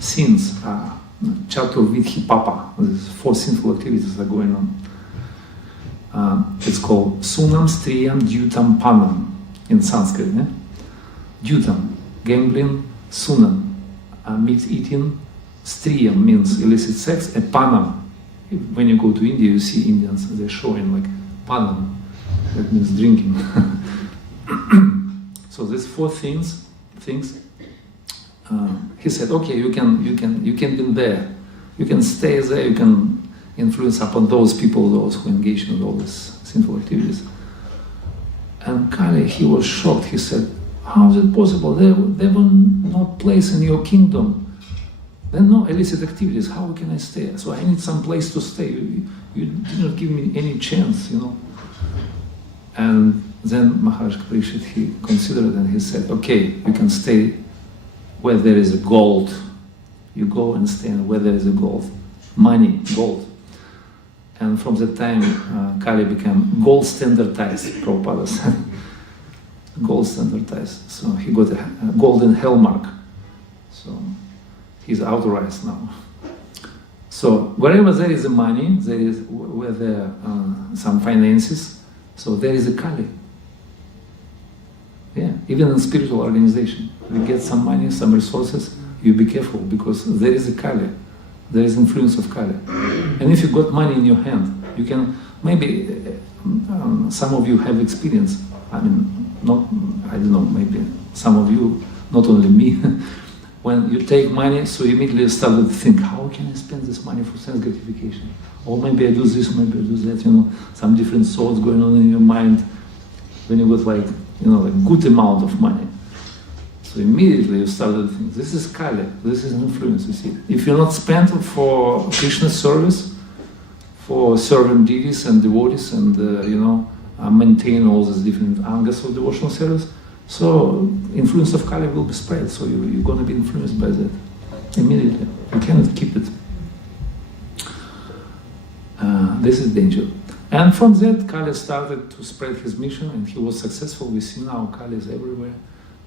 sins are, Chaturvidhi Papa, these 4 sinful activities are going on. It's called Sunam, Striyam, Dyutam, Panam in Sanskrit. Dyutam, gambling, Sunam, meat eating, Striyam means illicit sex, and Panam. When you go to India, you see Indians, they're showing like Panam, that means drinking. So these 4 things, he said, okay, you can be there, you can stay there, you can influence upon those people, those who engage in all these sinful activities. And Kali, he was shocked. He said, how is it possible? There were no place in your kingdom. There are no illicit activities. How can I stay? So I need some place to stay. You did not give me any chance, And then Maharaj Parikshit, he considered and he said, okay, you can stay where there is a gold. You go and stay where there is a gold. Money, gold. And from that time, Kali became gold standardized, Prabhupada said. gold standardized. So he got a golden hallmark. So he's authorized now. So wherever there is the money, there is where there are some finances, so there is a Kali. Yeah, even in spiritual organization, you get some money, some resources, you be careful because there is a Kali, there is influence of Kali. And if you got money in your hand, you can, maybe some of you have experience, I mean, not, I don't know, maybe some of you, not only me, when you take money, so immediately you start to think, how can I spend this money for sense gratification? Or maybe I do this, maybe I do that, you know, some different thoughts going on in your mind when you got like, you know, like good amount of money. So immediately you start to think, this is Kali, this is influence, you see. If you're not spent for Krishna service, for serving deities and devotees and, you know, maintain all these different angas of devotional service, so influence of Kali will be spread, so you're going to be influenced by that immediately. You cannot keep it. This is danger. And from that, Kali started to spread his mission, and he was successful. We see now Kali is everywhere,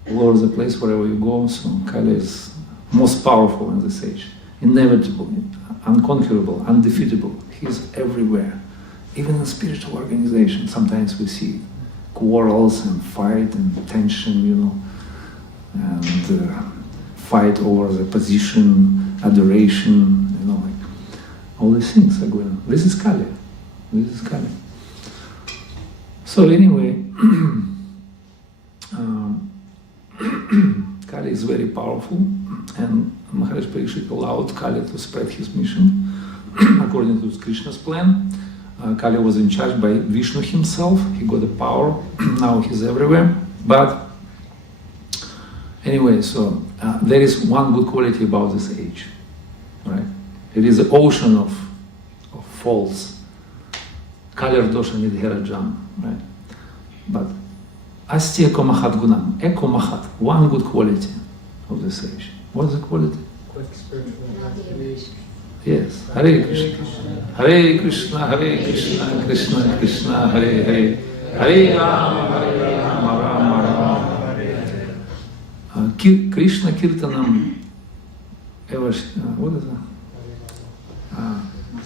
all over the place, wherever you go. So Kali is most powerful in this age, inevitable, unconquerable, undefeatable. He's everywhere. Even in spiritual organization, sometimes we see quarrels and fight and tension, you know, and fight over the position, adoration, you know, like all these things are going on. This is Kali. This is Kali. So anyway, Kali is very powerful, and Maharaj Parikshit allowed Kali to spread his mission according to Krishna's plan. Kali was in charge by Vishnu himself. He got the power. Now he's everywhere. But anyway, so there is one good quality about this age, right? It is an ocean of faults. Kali dosha nidherajam, right? But asti eko mahat gunam, eko mahat, one good quality of this age. What's the quality? Quick spiritual activation. Yes, Hare Krishna, Hare Krishna, Hare Krishna, Krishna Krishna, Hare Hare, Hare Rama, Rama Rama. Krishna Kirtanam, what is that?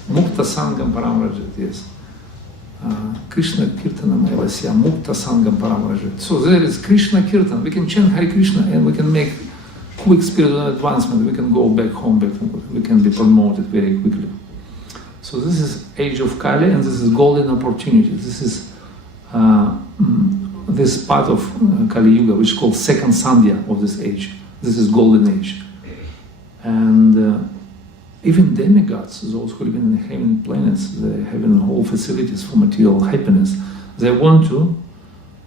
Mukta Sangam Paramrajat, yes. Krishna Kirtanam Evasya, Mukta Sangam Paramrajat. So there is Krishna Kirtan. We can chant Hare Krishna and we can make quick spiritual advancement, we can go back home, we can be promoted very quickly. So this is age of Kali, and this is golden opportunity. This is this part of Kali Yuga, which is called second Sandhya of this age. This is golden age. And even demigods, those who live in the heaven planets, they have whole facilities for material happiness. They want to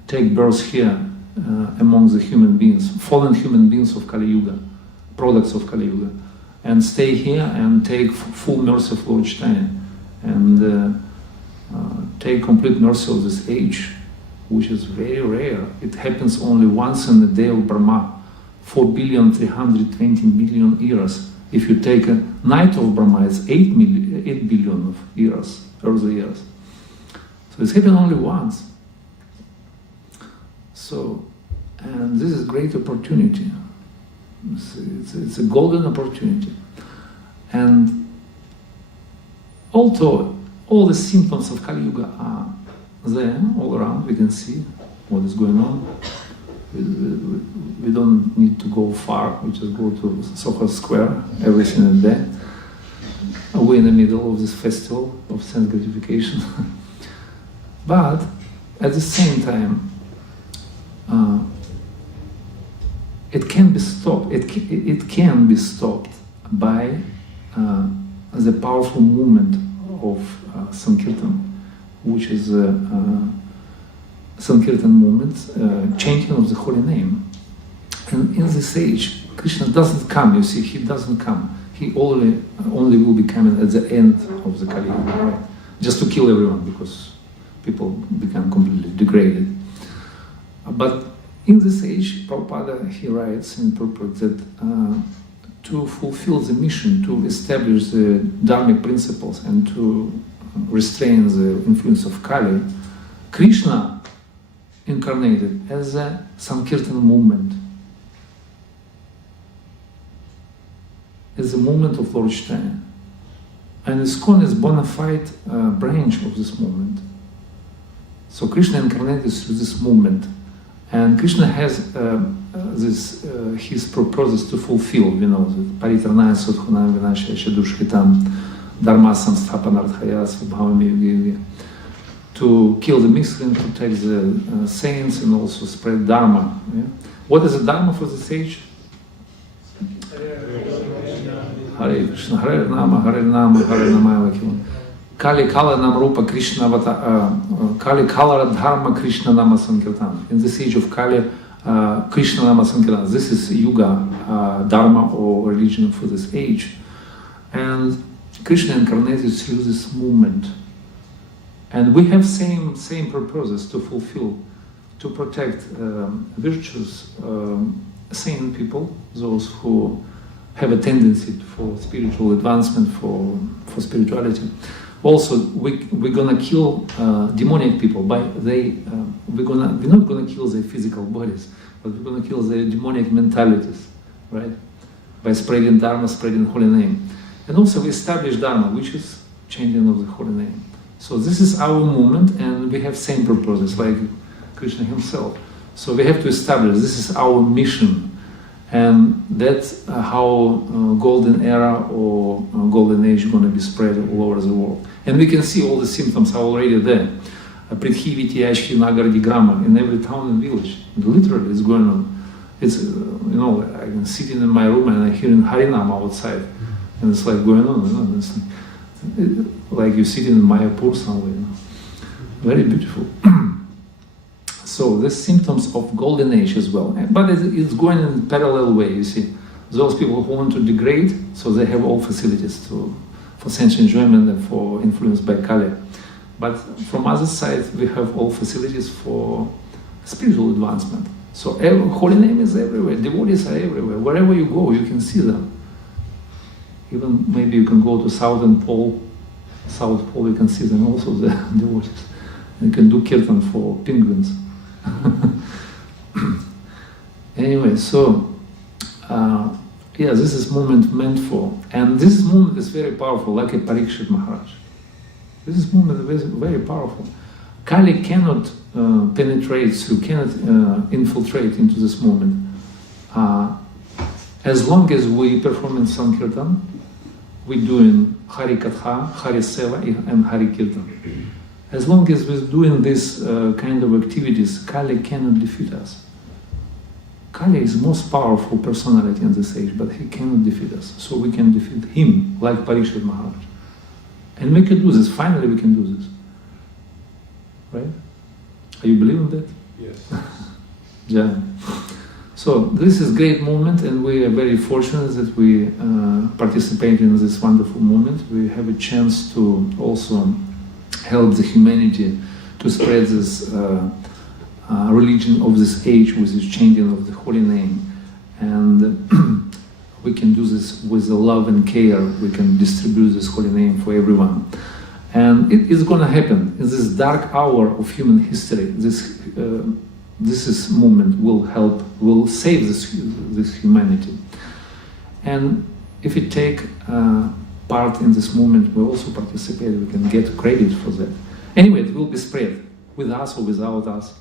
take birth here among the human beings, fallen human beings of Kali Yuga, products of Kali Yuga, and stay here and take full mercy of Lord Chaitanya, and take complete mercy of this age, which is very rare. It happens only once in the day of Brahma, 4,320,000,000 years. If you take a night of Brahma, it's 8 billion of years, early years. So it's happened only once. So, and this is great opportunity. It's a golden opportunity. And although all the symptoms of Kali Yuga are there, all around, we can see what is going on. We don't need to go far, we just go to Soho Square, everything is there. We're in the middle of this festival of sense gratification. But at the same time, it can be stopped. It can be stopped by the powerful movement of Sankirtan, which is Sankirtan movement, chanting of the holy name. And in this age, Krishna doesn't come. You see, he doesn't come. He only will be coming at the end of the Kali Yuga, right? Just to kill everyone, because people become completely degraded. But in this age, Prabhupada, he writes in purport that to fulfill the mission, to establish the dharmic principles and to restrain the influence of Kali, Krishna incarnated as a Sankirtan movement, as a movement of Lord Chaitanya. And ISKCON is a bona fide branch of this movement. So Krishna incarnated through this movement. And Krishna has his purposes to fulfill, you know, Paritranaya Sudhunam Vinashya Dushkitam Dharmasam Sthapanarthaya Svabhavami Yuga Yuga, to kill the miscreant, protect the saints, and also spread Dharma. Yeah? What is the Dharma for this age? Hare Krishna, Hare Nama, Hare Nama, Hare Namaya Vakila. Kali Kala Nam Rupa Krishna Kali Kala Dharma Krishna Nama Sankirtan. In this age of Kali, Krishna Nama Sankirtan. This is Yuga, Dharma or religion for this age. And Krishna incarnated through this movement. And we have same purposes to fulfill, to protect virtuous, sane people, those who have a tendency for spiritual advancement, for spirituality. Also, we're gonna kill demonic people. We're not gonna kill their physical bodies, but we're gonna kill their demonic mentalities, right? By spreading Dharma, spreading holy name, and also we establish Dharma, which is chanting of the holy name. So this is our movement, and we have same purposes like Krishna himself. So we have to establish this is our mission. And that's how golden era or golden age is going to be spread all over the world. And we can see all the symptoms are already there. Prithiviti, Ashki, Nagardi, Grama, in every town and village. Literally, it's going on. It's, you know, I'm sitting in my room and I'm hearing Harinam outside. And it's like going on, you know. It's like you're sitting in Mayapur somewhere. You know. Very beautiful. So there's symptoms of golden age as well, but it's going in a parallel way. You see, those people who want to degrade, so they have all facilities for sense enjoyment and for influence by Kali. But from other side, we have all facilities for spiritual advancement. So holy name is everywhere. Devotees are everywhere. Wherever you go, you can see them. Even maybe you can go to South Pole, you can see them also, the devotees. You can do kirtan for penguins. Anyway, so this is movement meant for, and this movement is very powerful, like a Parikshit Maharaj. This movement is very powerful. Kali cannot penetrate through, cannot infiltrate into this movement. As long as we perform in Sankirtan, we do in Hari Katha, Hari Seva, and Hari Kirtan. As long as we're doing this kind of activities, Kali cannot defeat us. Kali is the most powerful personality in this age, but he cannot defeat us. So we can defeat him, like Parikshit Maharaj. And we can do this. Finally, we can do this. Right? Are you believing that? Yes. Yeah. So this is a great movement, and we are very fortunate that we participate in this wonderful movement. We have a chance to also help the humanity to spread this religion of this age with this chanting of the holy name. And we can do this with the love and care. We can distribute this holy name for everyone. And it is going to happen in this dark hour of human history. This movement will save this humanity. And if we take part in this movement, we also participate, we can get credit for that. Anyway, it will be spread, with us or without us,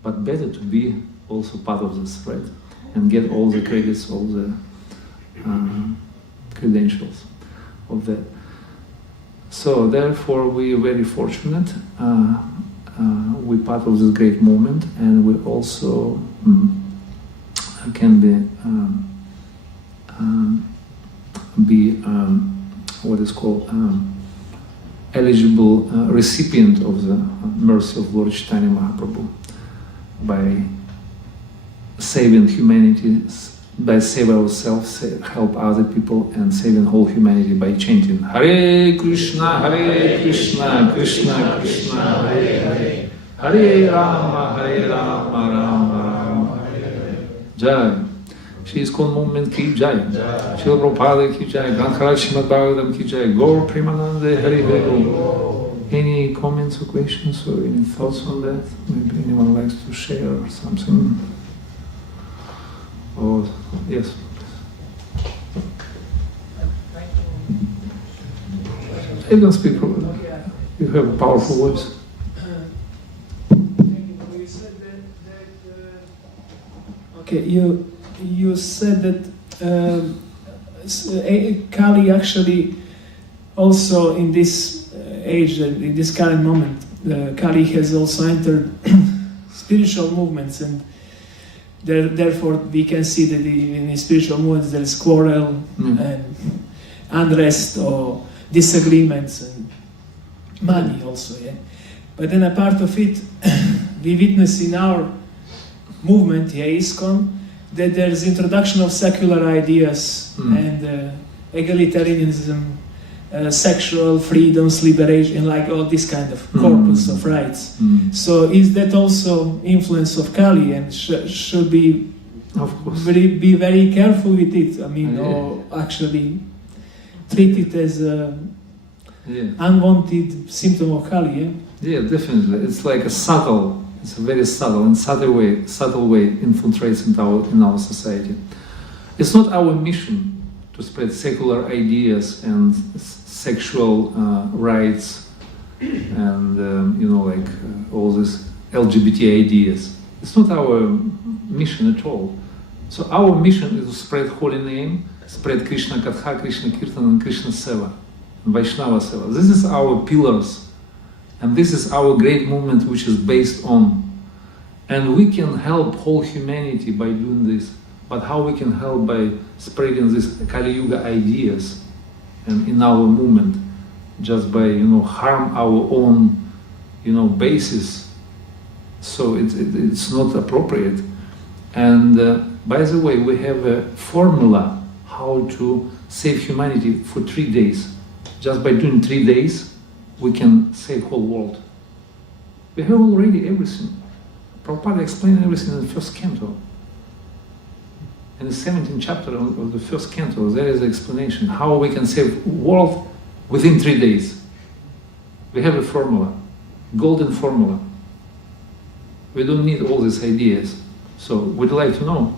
but better to be also part of the spread and get all the credits, all the credentials of that. So therefore we are very fortunate, we're part of this great movement, and we also can be what is called eligible recipient of the mercy of Lord Chaitanya Mahaprabhu by saving humanity, by saving ourselves, help other people, and saving whole humanity by chanting Hare Krishna, Krishna Krishna, Hare Hare, Hare Rama, Rama Rama, Jai. Shri ISKCON movement ki jai, Srila Prabhupada ki jai, Granth Srimad Bhagavatam ki jai, Gaur Premanande Hari Hari. Any comments or questions or any thoughts on that? Maybe anyone likes to share something? Or yes. You don't speak properly. You have a powerful voice. You said okay, you said that Kali actually also in this age, in this current moment, Kali has also entered spiritual movements, and therefore we can see that in the spiritual movements there is quarrel and unrest or disagreements and money also, yeah. But then a part of it, we witness in our movement, yeah, ISKCON, that there is introduction of secular ideas and egalitarianism, sexual freedoms, liberation, like all this kind of corpus of rights. So is that also influence of Kali, and should be, of course, be very careful with it? I mean, or actually treat it as a unwanted symptom of Kali, yeah? Yeah, definitely. It's like it's a very subtle and subtle way infiltrates in our society. It's not our mission to spread secular ideas and sexual rights and all these LGBT ideas. It's not our mission at all. So our mission is to spread holy name, spread Krishna Katha, Krishna Kirtan, and Krishna Seva, and Vaishnava Seva. This is our pillars. And this is our great movement, which is based on. And we can help whole humanity by doing this. But how we can help by spreading these Kali Yuga ideas and in our movement, just by harm our own basis. So it's not appropriate. And by the way, we have a formula how to save humanity for 3 days. Just by doing 3 days, we can save whole world. We have already everything. Prabhupada explained everything in the first canto. In the 17th chapter of the first canto, there is an explanation how we can save world within 3 days. We have a formula, golden formula. We don't need all these ideas. So we'd like to know.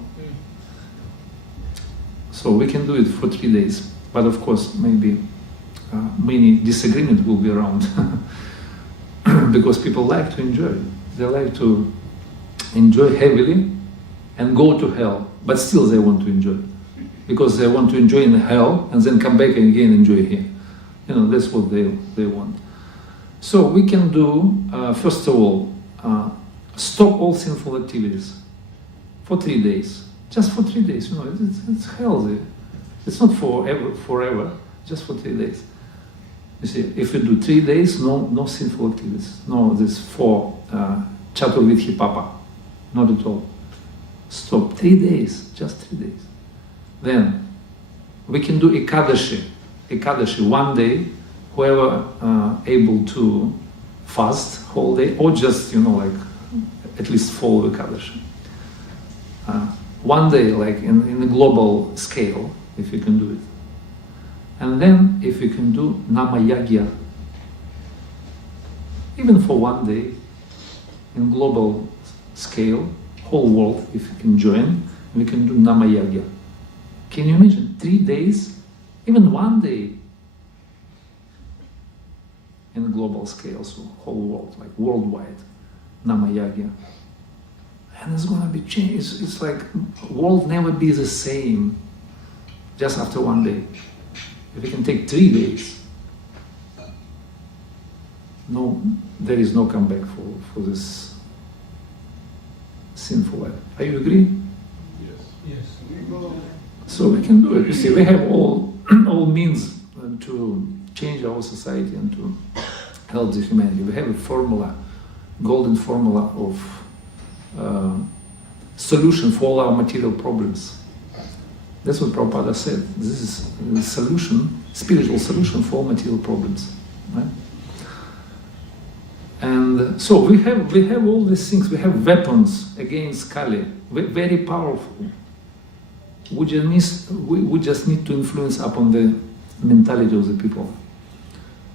So we can do it for 3 days. But of course, maybe many disagreements will be around because people like to enjoy. They like to enjoy heavily and go to hell, but still they want to enjoy because they want to enjoy in hell and then come back and again enjoy here. That's what they want. So we can do, first of all, stop all sinful activities for 3 days. Just for 3 days, it's healthy. It's not forever, just for 3 days. You see, if we do 3 days, no sinful activities, no this 4 Chaturvidhi Papa, not at all. Stop 3 days, just 3 days. Then we can do Ekadashi, 1 day, whoever able to fast whole day, or just at least follow Ekadashi. 1 day, like in the global scale, if you can do it. And then, if you can do Namayagya, even for 1 day, in global scale, whole world, if you can join, we can do Namayagya. Can you imagine 3 days, even 1 day, in global scale, so whole world, like worldwide, Namayagya. And it's going to be changed. It's like world never be the same just after 1 day. If we can take 3 days, there is no comeback for this sinful life. Are you agree? Yes. So we can do it. You see, we have all means to change our society and to help the humanity. We have a formula, golden formula of solution for all our material problems. That's what Prabhupada said. This is the solution, spiritual solution for all material problems. Right? And so we have all these things. We have weapons against Kali, very powerful. We just need to influence upon the mentality of the people.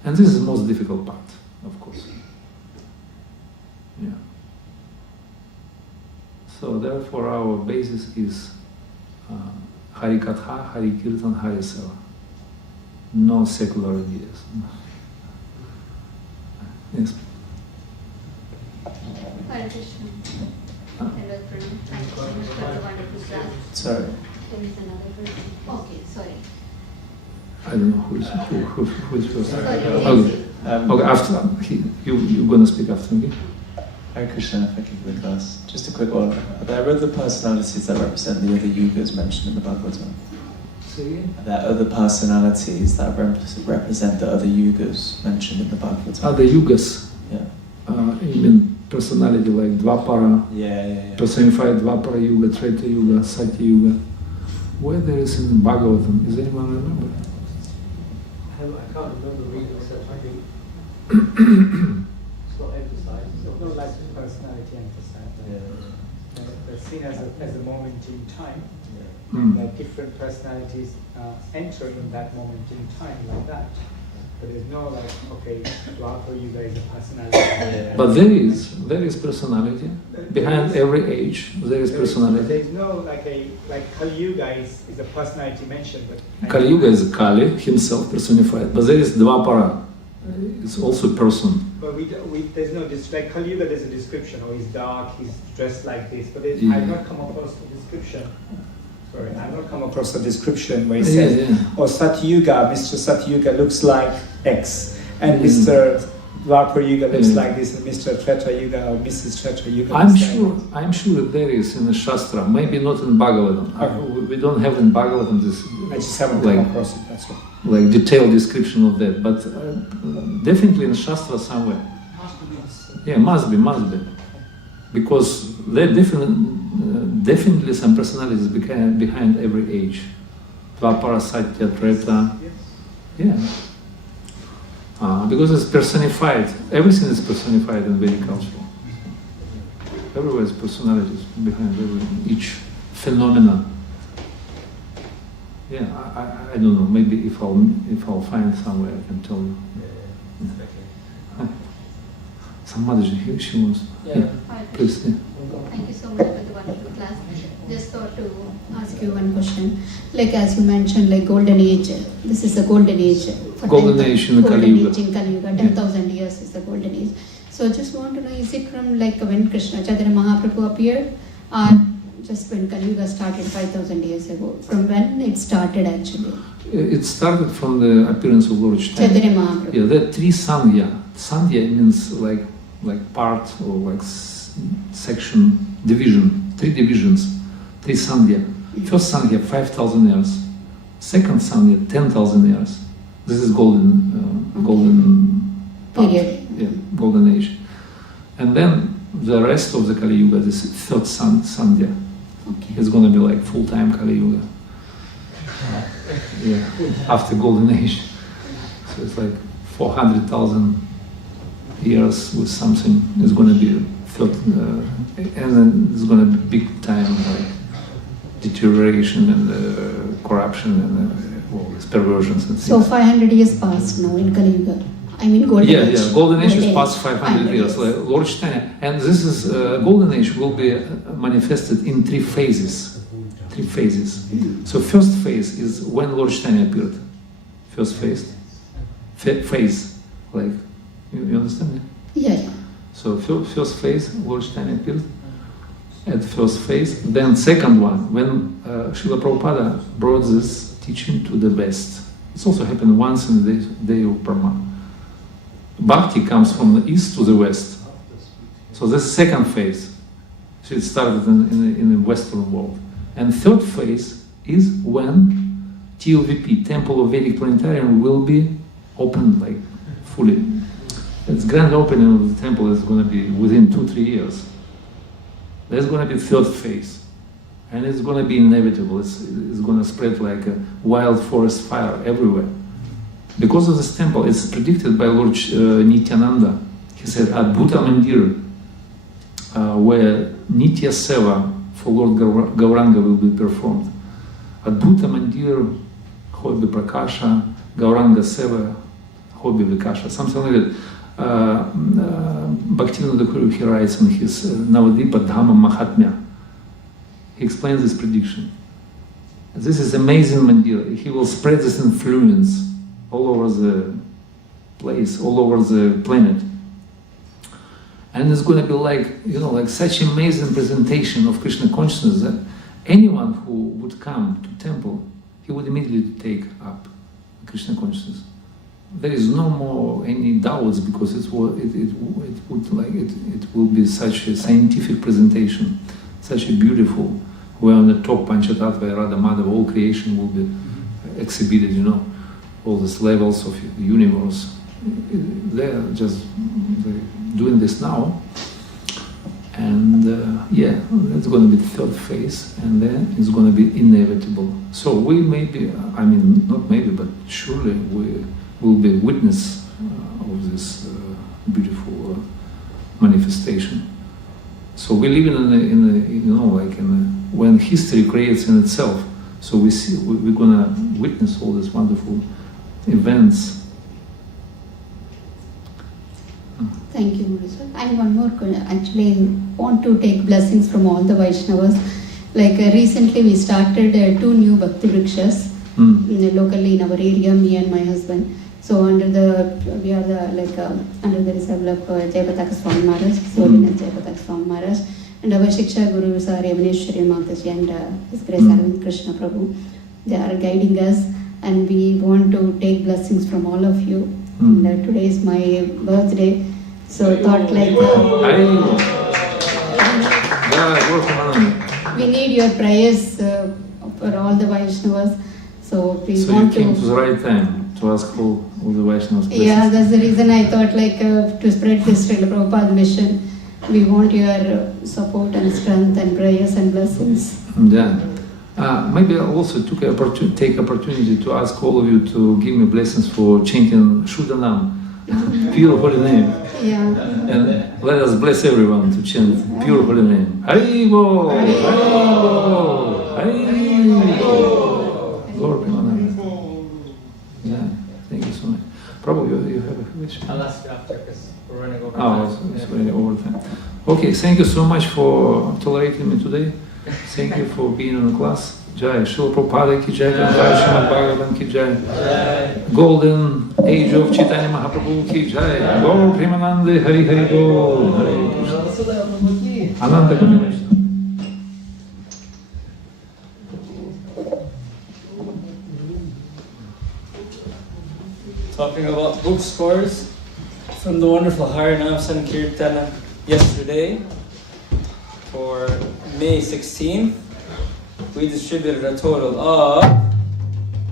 And this is the most difficult part. of course. Yeah. So therefore our basis is Hari Katha, Hari Kirtan, Hari Seva. No secular ideas. Yes. Hare Krishna. Hello, friend. Thank you so much for the wonderful class. Sorry. There is another person. Okay, sorry. I don't know who is first. Sorry. Okay. Okay, after you're gonna speak after me. Hare Krishna, thank you for the class. Just a quick one. Are there other personalities that represent the other yugas mentioned in the Bhagavatam? Say again? Are there other personalities that represent the other yugas mentioned in the Bhagavatam? Other yugas. Yeah. You mean personality like Dvapara, Yeah. personified Dvapara Yuga, Treta Yuga, Satya Yuga. Where there is in Bhagavatam? Does anyone remember? I can't remember reading except I think it's not emphasized. It's not like personality emphasized. They're seen as a moment in time. There are different personalities enter in that moment in time like that. But there's no like, okay, Dwapara Yuga is a personality. But there is personality behind every age. There is personality. There's no like Kali Yuga is a personality mentioned, but Kali Yuga is Kali himself personified, but there is Dvapara. It's also a person. But there's no like Kali Yuga. There's a description. Oh, he's dark. He's dressed like this. But I've not come across the description. Sorry, I've not come across a description where it says, "Oh, Satyuga, Mr. Satyuga looks like X, and Mr. Dwapara Yuga looks like this, and Mr. Treta Yuga or Mrs. Treta Yuga." I'm sure there is in the Shastra. Maybe not in Bhagavatam. We don't have in Bhagavatam this. I just haven't come across it. That's all. Like detailed description of that, but definitely in Shastra somewhere. Yeah, must be, because there definitely some personalities behind every age. Dvapara, Satya, Treta. Yeah. Because it's personified. Everything is personified in Vedic culture. Everywhere is personalities behind each phenomena. Yeah, I don't know. Maybe if I'll find somewhere, I can tell you. Some mother here, she wants. Yeah. Please. Yeah. Thank you so much for the wonderful class. Just thought to ask you one question. Like as you mentioned, like golden age. This is the golden age. Golden age in Kali Yuga. Golden age in Kali Yuga. 10,000 years is the golden age. So I just want to know, is it from like when Krishna Chaitanya Mahaprabhu appeared, or just when Kali Yuga started 5,000 years ago? From when it started actually? It started from the appearance of Lord Chaitanya. Chaitanya Mahaprabhu. Yeah, there are three sandhya. Sandhya means like part or like section, division, three divisions, three sandhya. First sandhya, 5,000 years. Second sandhya, 10,000 years. This is golden period. Yeah, golden age. And then the rest of the Kali Yuga, this third sandhya, is going to be like full-time Kali Yuga. Yeah, after golden age. So it's like 400,000 years with something. It's going to be third, and then it's going to be big time like deterioration and corruption and all these perversions and things. So 500 years passed now in Kali Yuga. I mean golden age. Yeah, golden age is past 500 years. Like Lord Chaitanya, and this is golden age will be manifested in three phases. Three phases. So first phase is when Lord Chaitanya appeared. First phase, like you understand? Yeah. So first phase, Lord Chaitanya appeared at first phase. Then second one, when Srila Prabhupada brought this teaching to the West. It's also happened once in the day of Brahma. Bhakti comes from the east to the west. So this is second phase. So it started in the Western world. And third phase is when TLVP, Temple of Vedic Planetarium, will be opened like fully. Its grand opening of the temple is going to be within 2-3 years. There's going to be third phase. And it's going to be inevitable. It's going to spread like a wild forest fire everywhere. Because of this temple, it's predicted by Lord Nityananda. He said, Adbhuta Mandir, where Nitya Seva for Lord Gauranga will be performed. Adbhuta Mandir, Hobby Prakasha, Gauranga Seva, Hobby Vikasha, something like that. Bhaktivinoda Thakur, he writes in his Navadipa Dhamma Mahatmya. He explains this prediction. This is amazing mandira. He will spread this influence all over the place, all over the planet. And it's going to be like, like such amazing presentation of Krishna consciousnness that anyone who would come to temple, he would immediately take up Krishna consciousness. There is no more any doubts, because it will be such a scientific presentation, such a beautiful, where on the top Panchatattva, Radha Madhava, all creation will be exhibited, all these levels of the universe. They're doing this now, and it's going to be the third phase, and then it's going to be inevitable. So we not maybe, but surely we will be witness of this beautiful manifestation. So we live when history creates in itself. So we're gonna witness all these wonderful events. Thank you, Marisha. And one more, actually, want to take blessings from all the Vaishnavas. Like recently we started 2 new Bhakti Vrikshas locally in our area, me and my husband. So under the reserve of Jayapataka Swami Maharaj, Jayapataka Swami Maharaj, and our Shiksha Gurus are Yavaneshwari Mataji and His Grace Arvind Krishna Prabhu. They are guiding us, and we want to take blessings from all of you. And, today is my birthday, so thought we need your prayers for all the Vaishnavas. So please you came to the right time to ask all the Vaishnavas. Yeah, that's the reason I thought to spread this Srila Prabhupada mission. We want your support and strength and prayers and blessings. Yeah. Maybe I also take opportunity to ask all of you to give me blessings for chanting Shuddhanam, pure holy name. Yeah. And let us bless everyone to chant pure holy name. Hari Bo! Hari Bo! Hari Bo! Lord Premanand. Yeah, thank you so much. Probably you have a question. I'll ask you after, because we're running over time. It's running over time. Okay, thank you so much for tolerating me today. Thank you for being in the class. Jai, Srila Prabhupada ki jai, Srimad Bhagavatam ki jai, Golden Age of Chaitanya Mahaprabhu ki jai, Gaur Premanande, Hari Hari Bol, Hare Krishna. Ananda Krishna. Talking about book scores from the wonderful Harinam Sankirtana yesterday for May 16th. We distributed a total of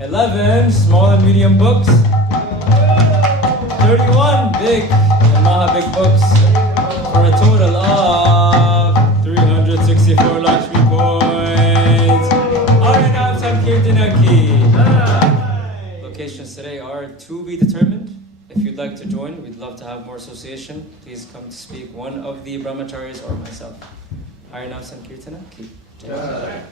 11 small and medium books, 31 big and Maha big books, for a total of 364 Lakshmi points. Harinam Sankirtana ki. Locations today are to be determined. If you'd like to join, we'd love to have more association. Please come to speak, one of the brahmacharis or myself. Harinam Sankirtana ki. Jai.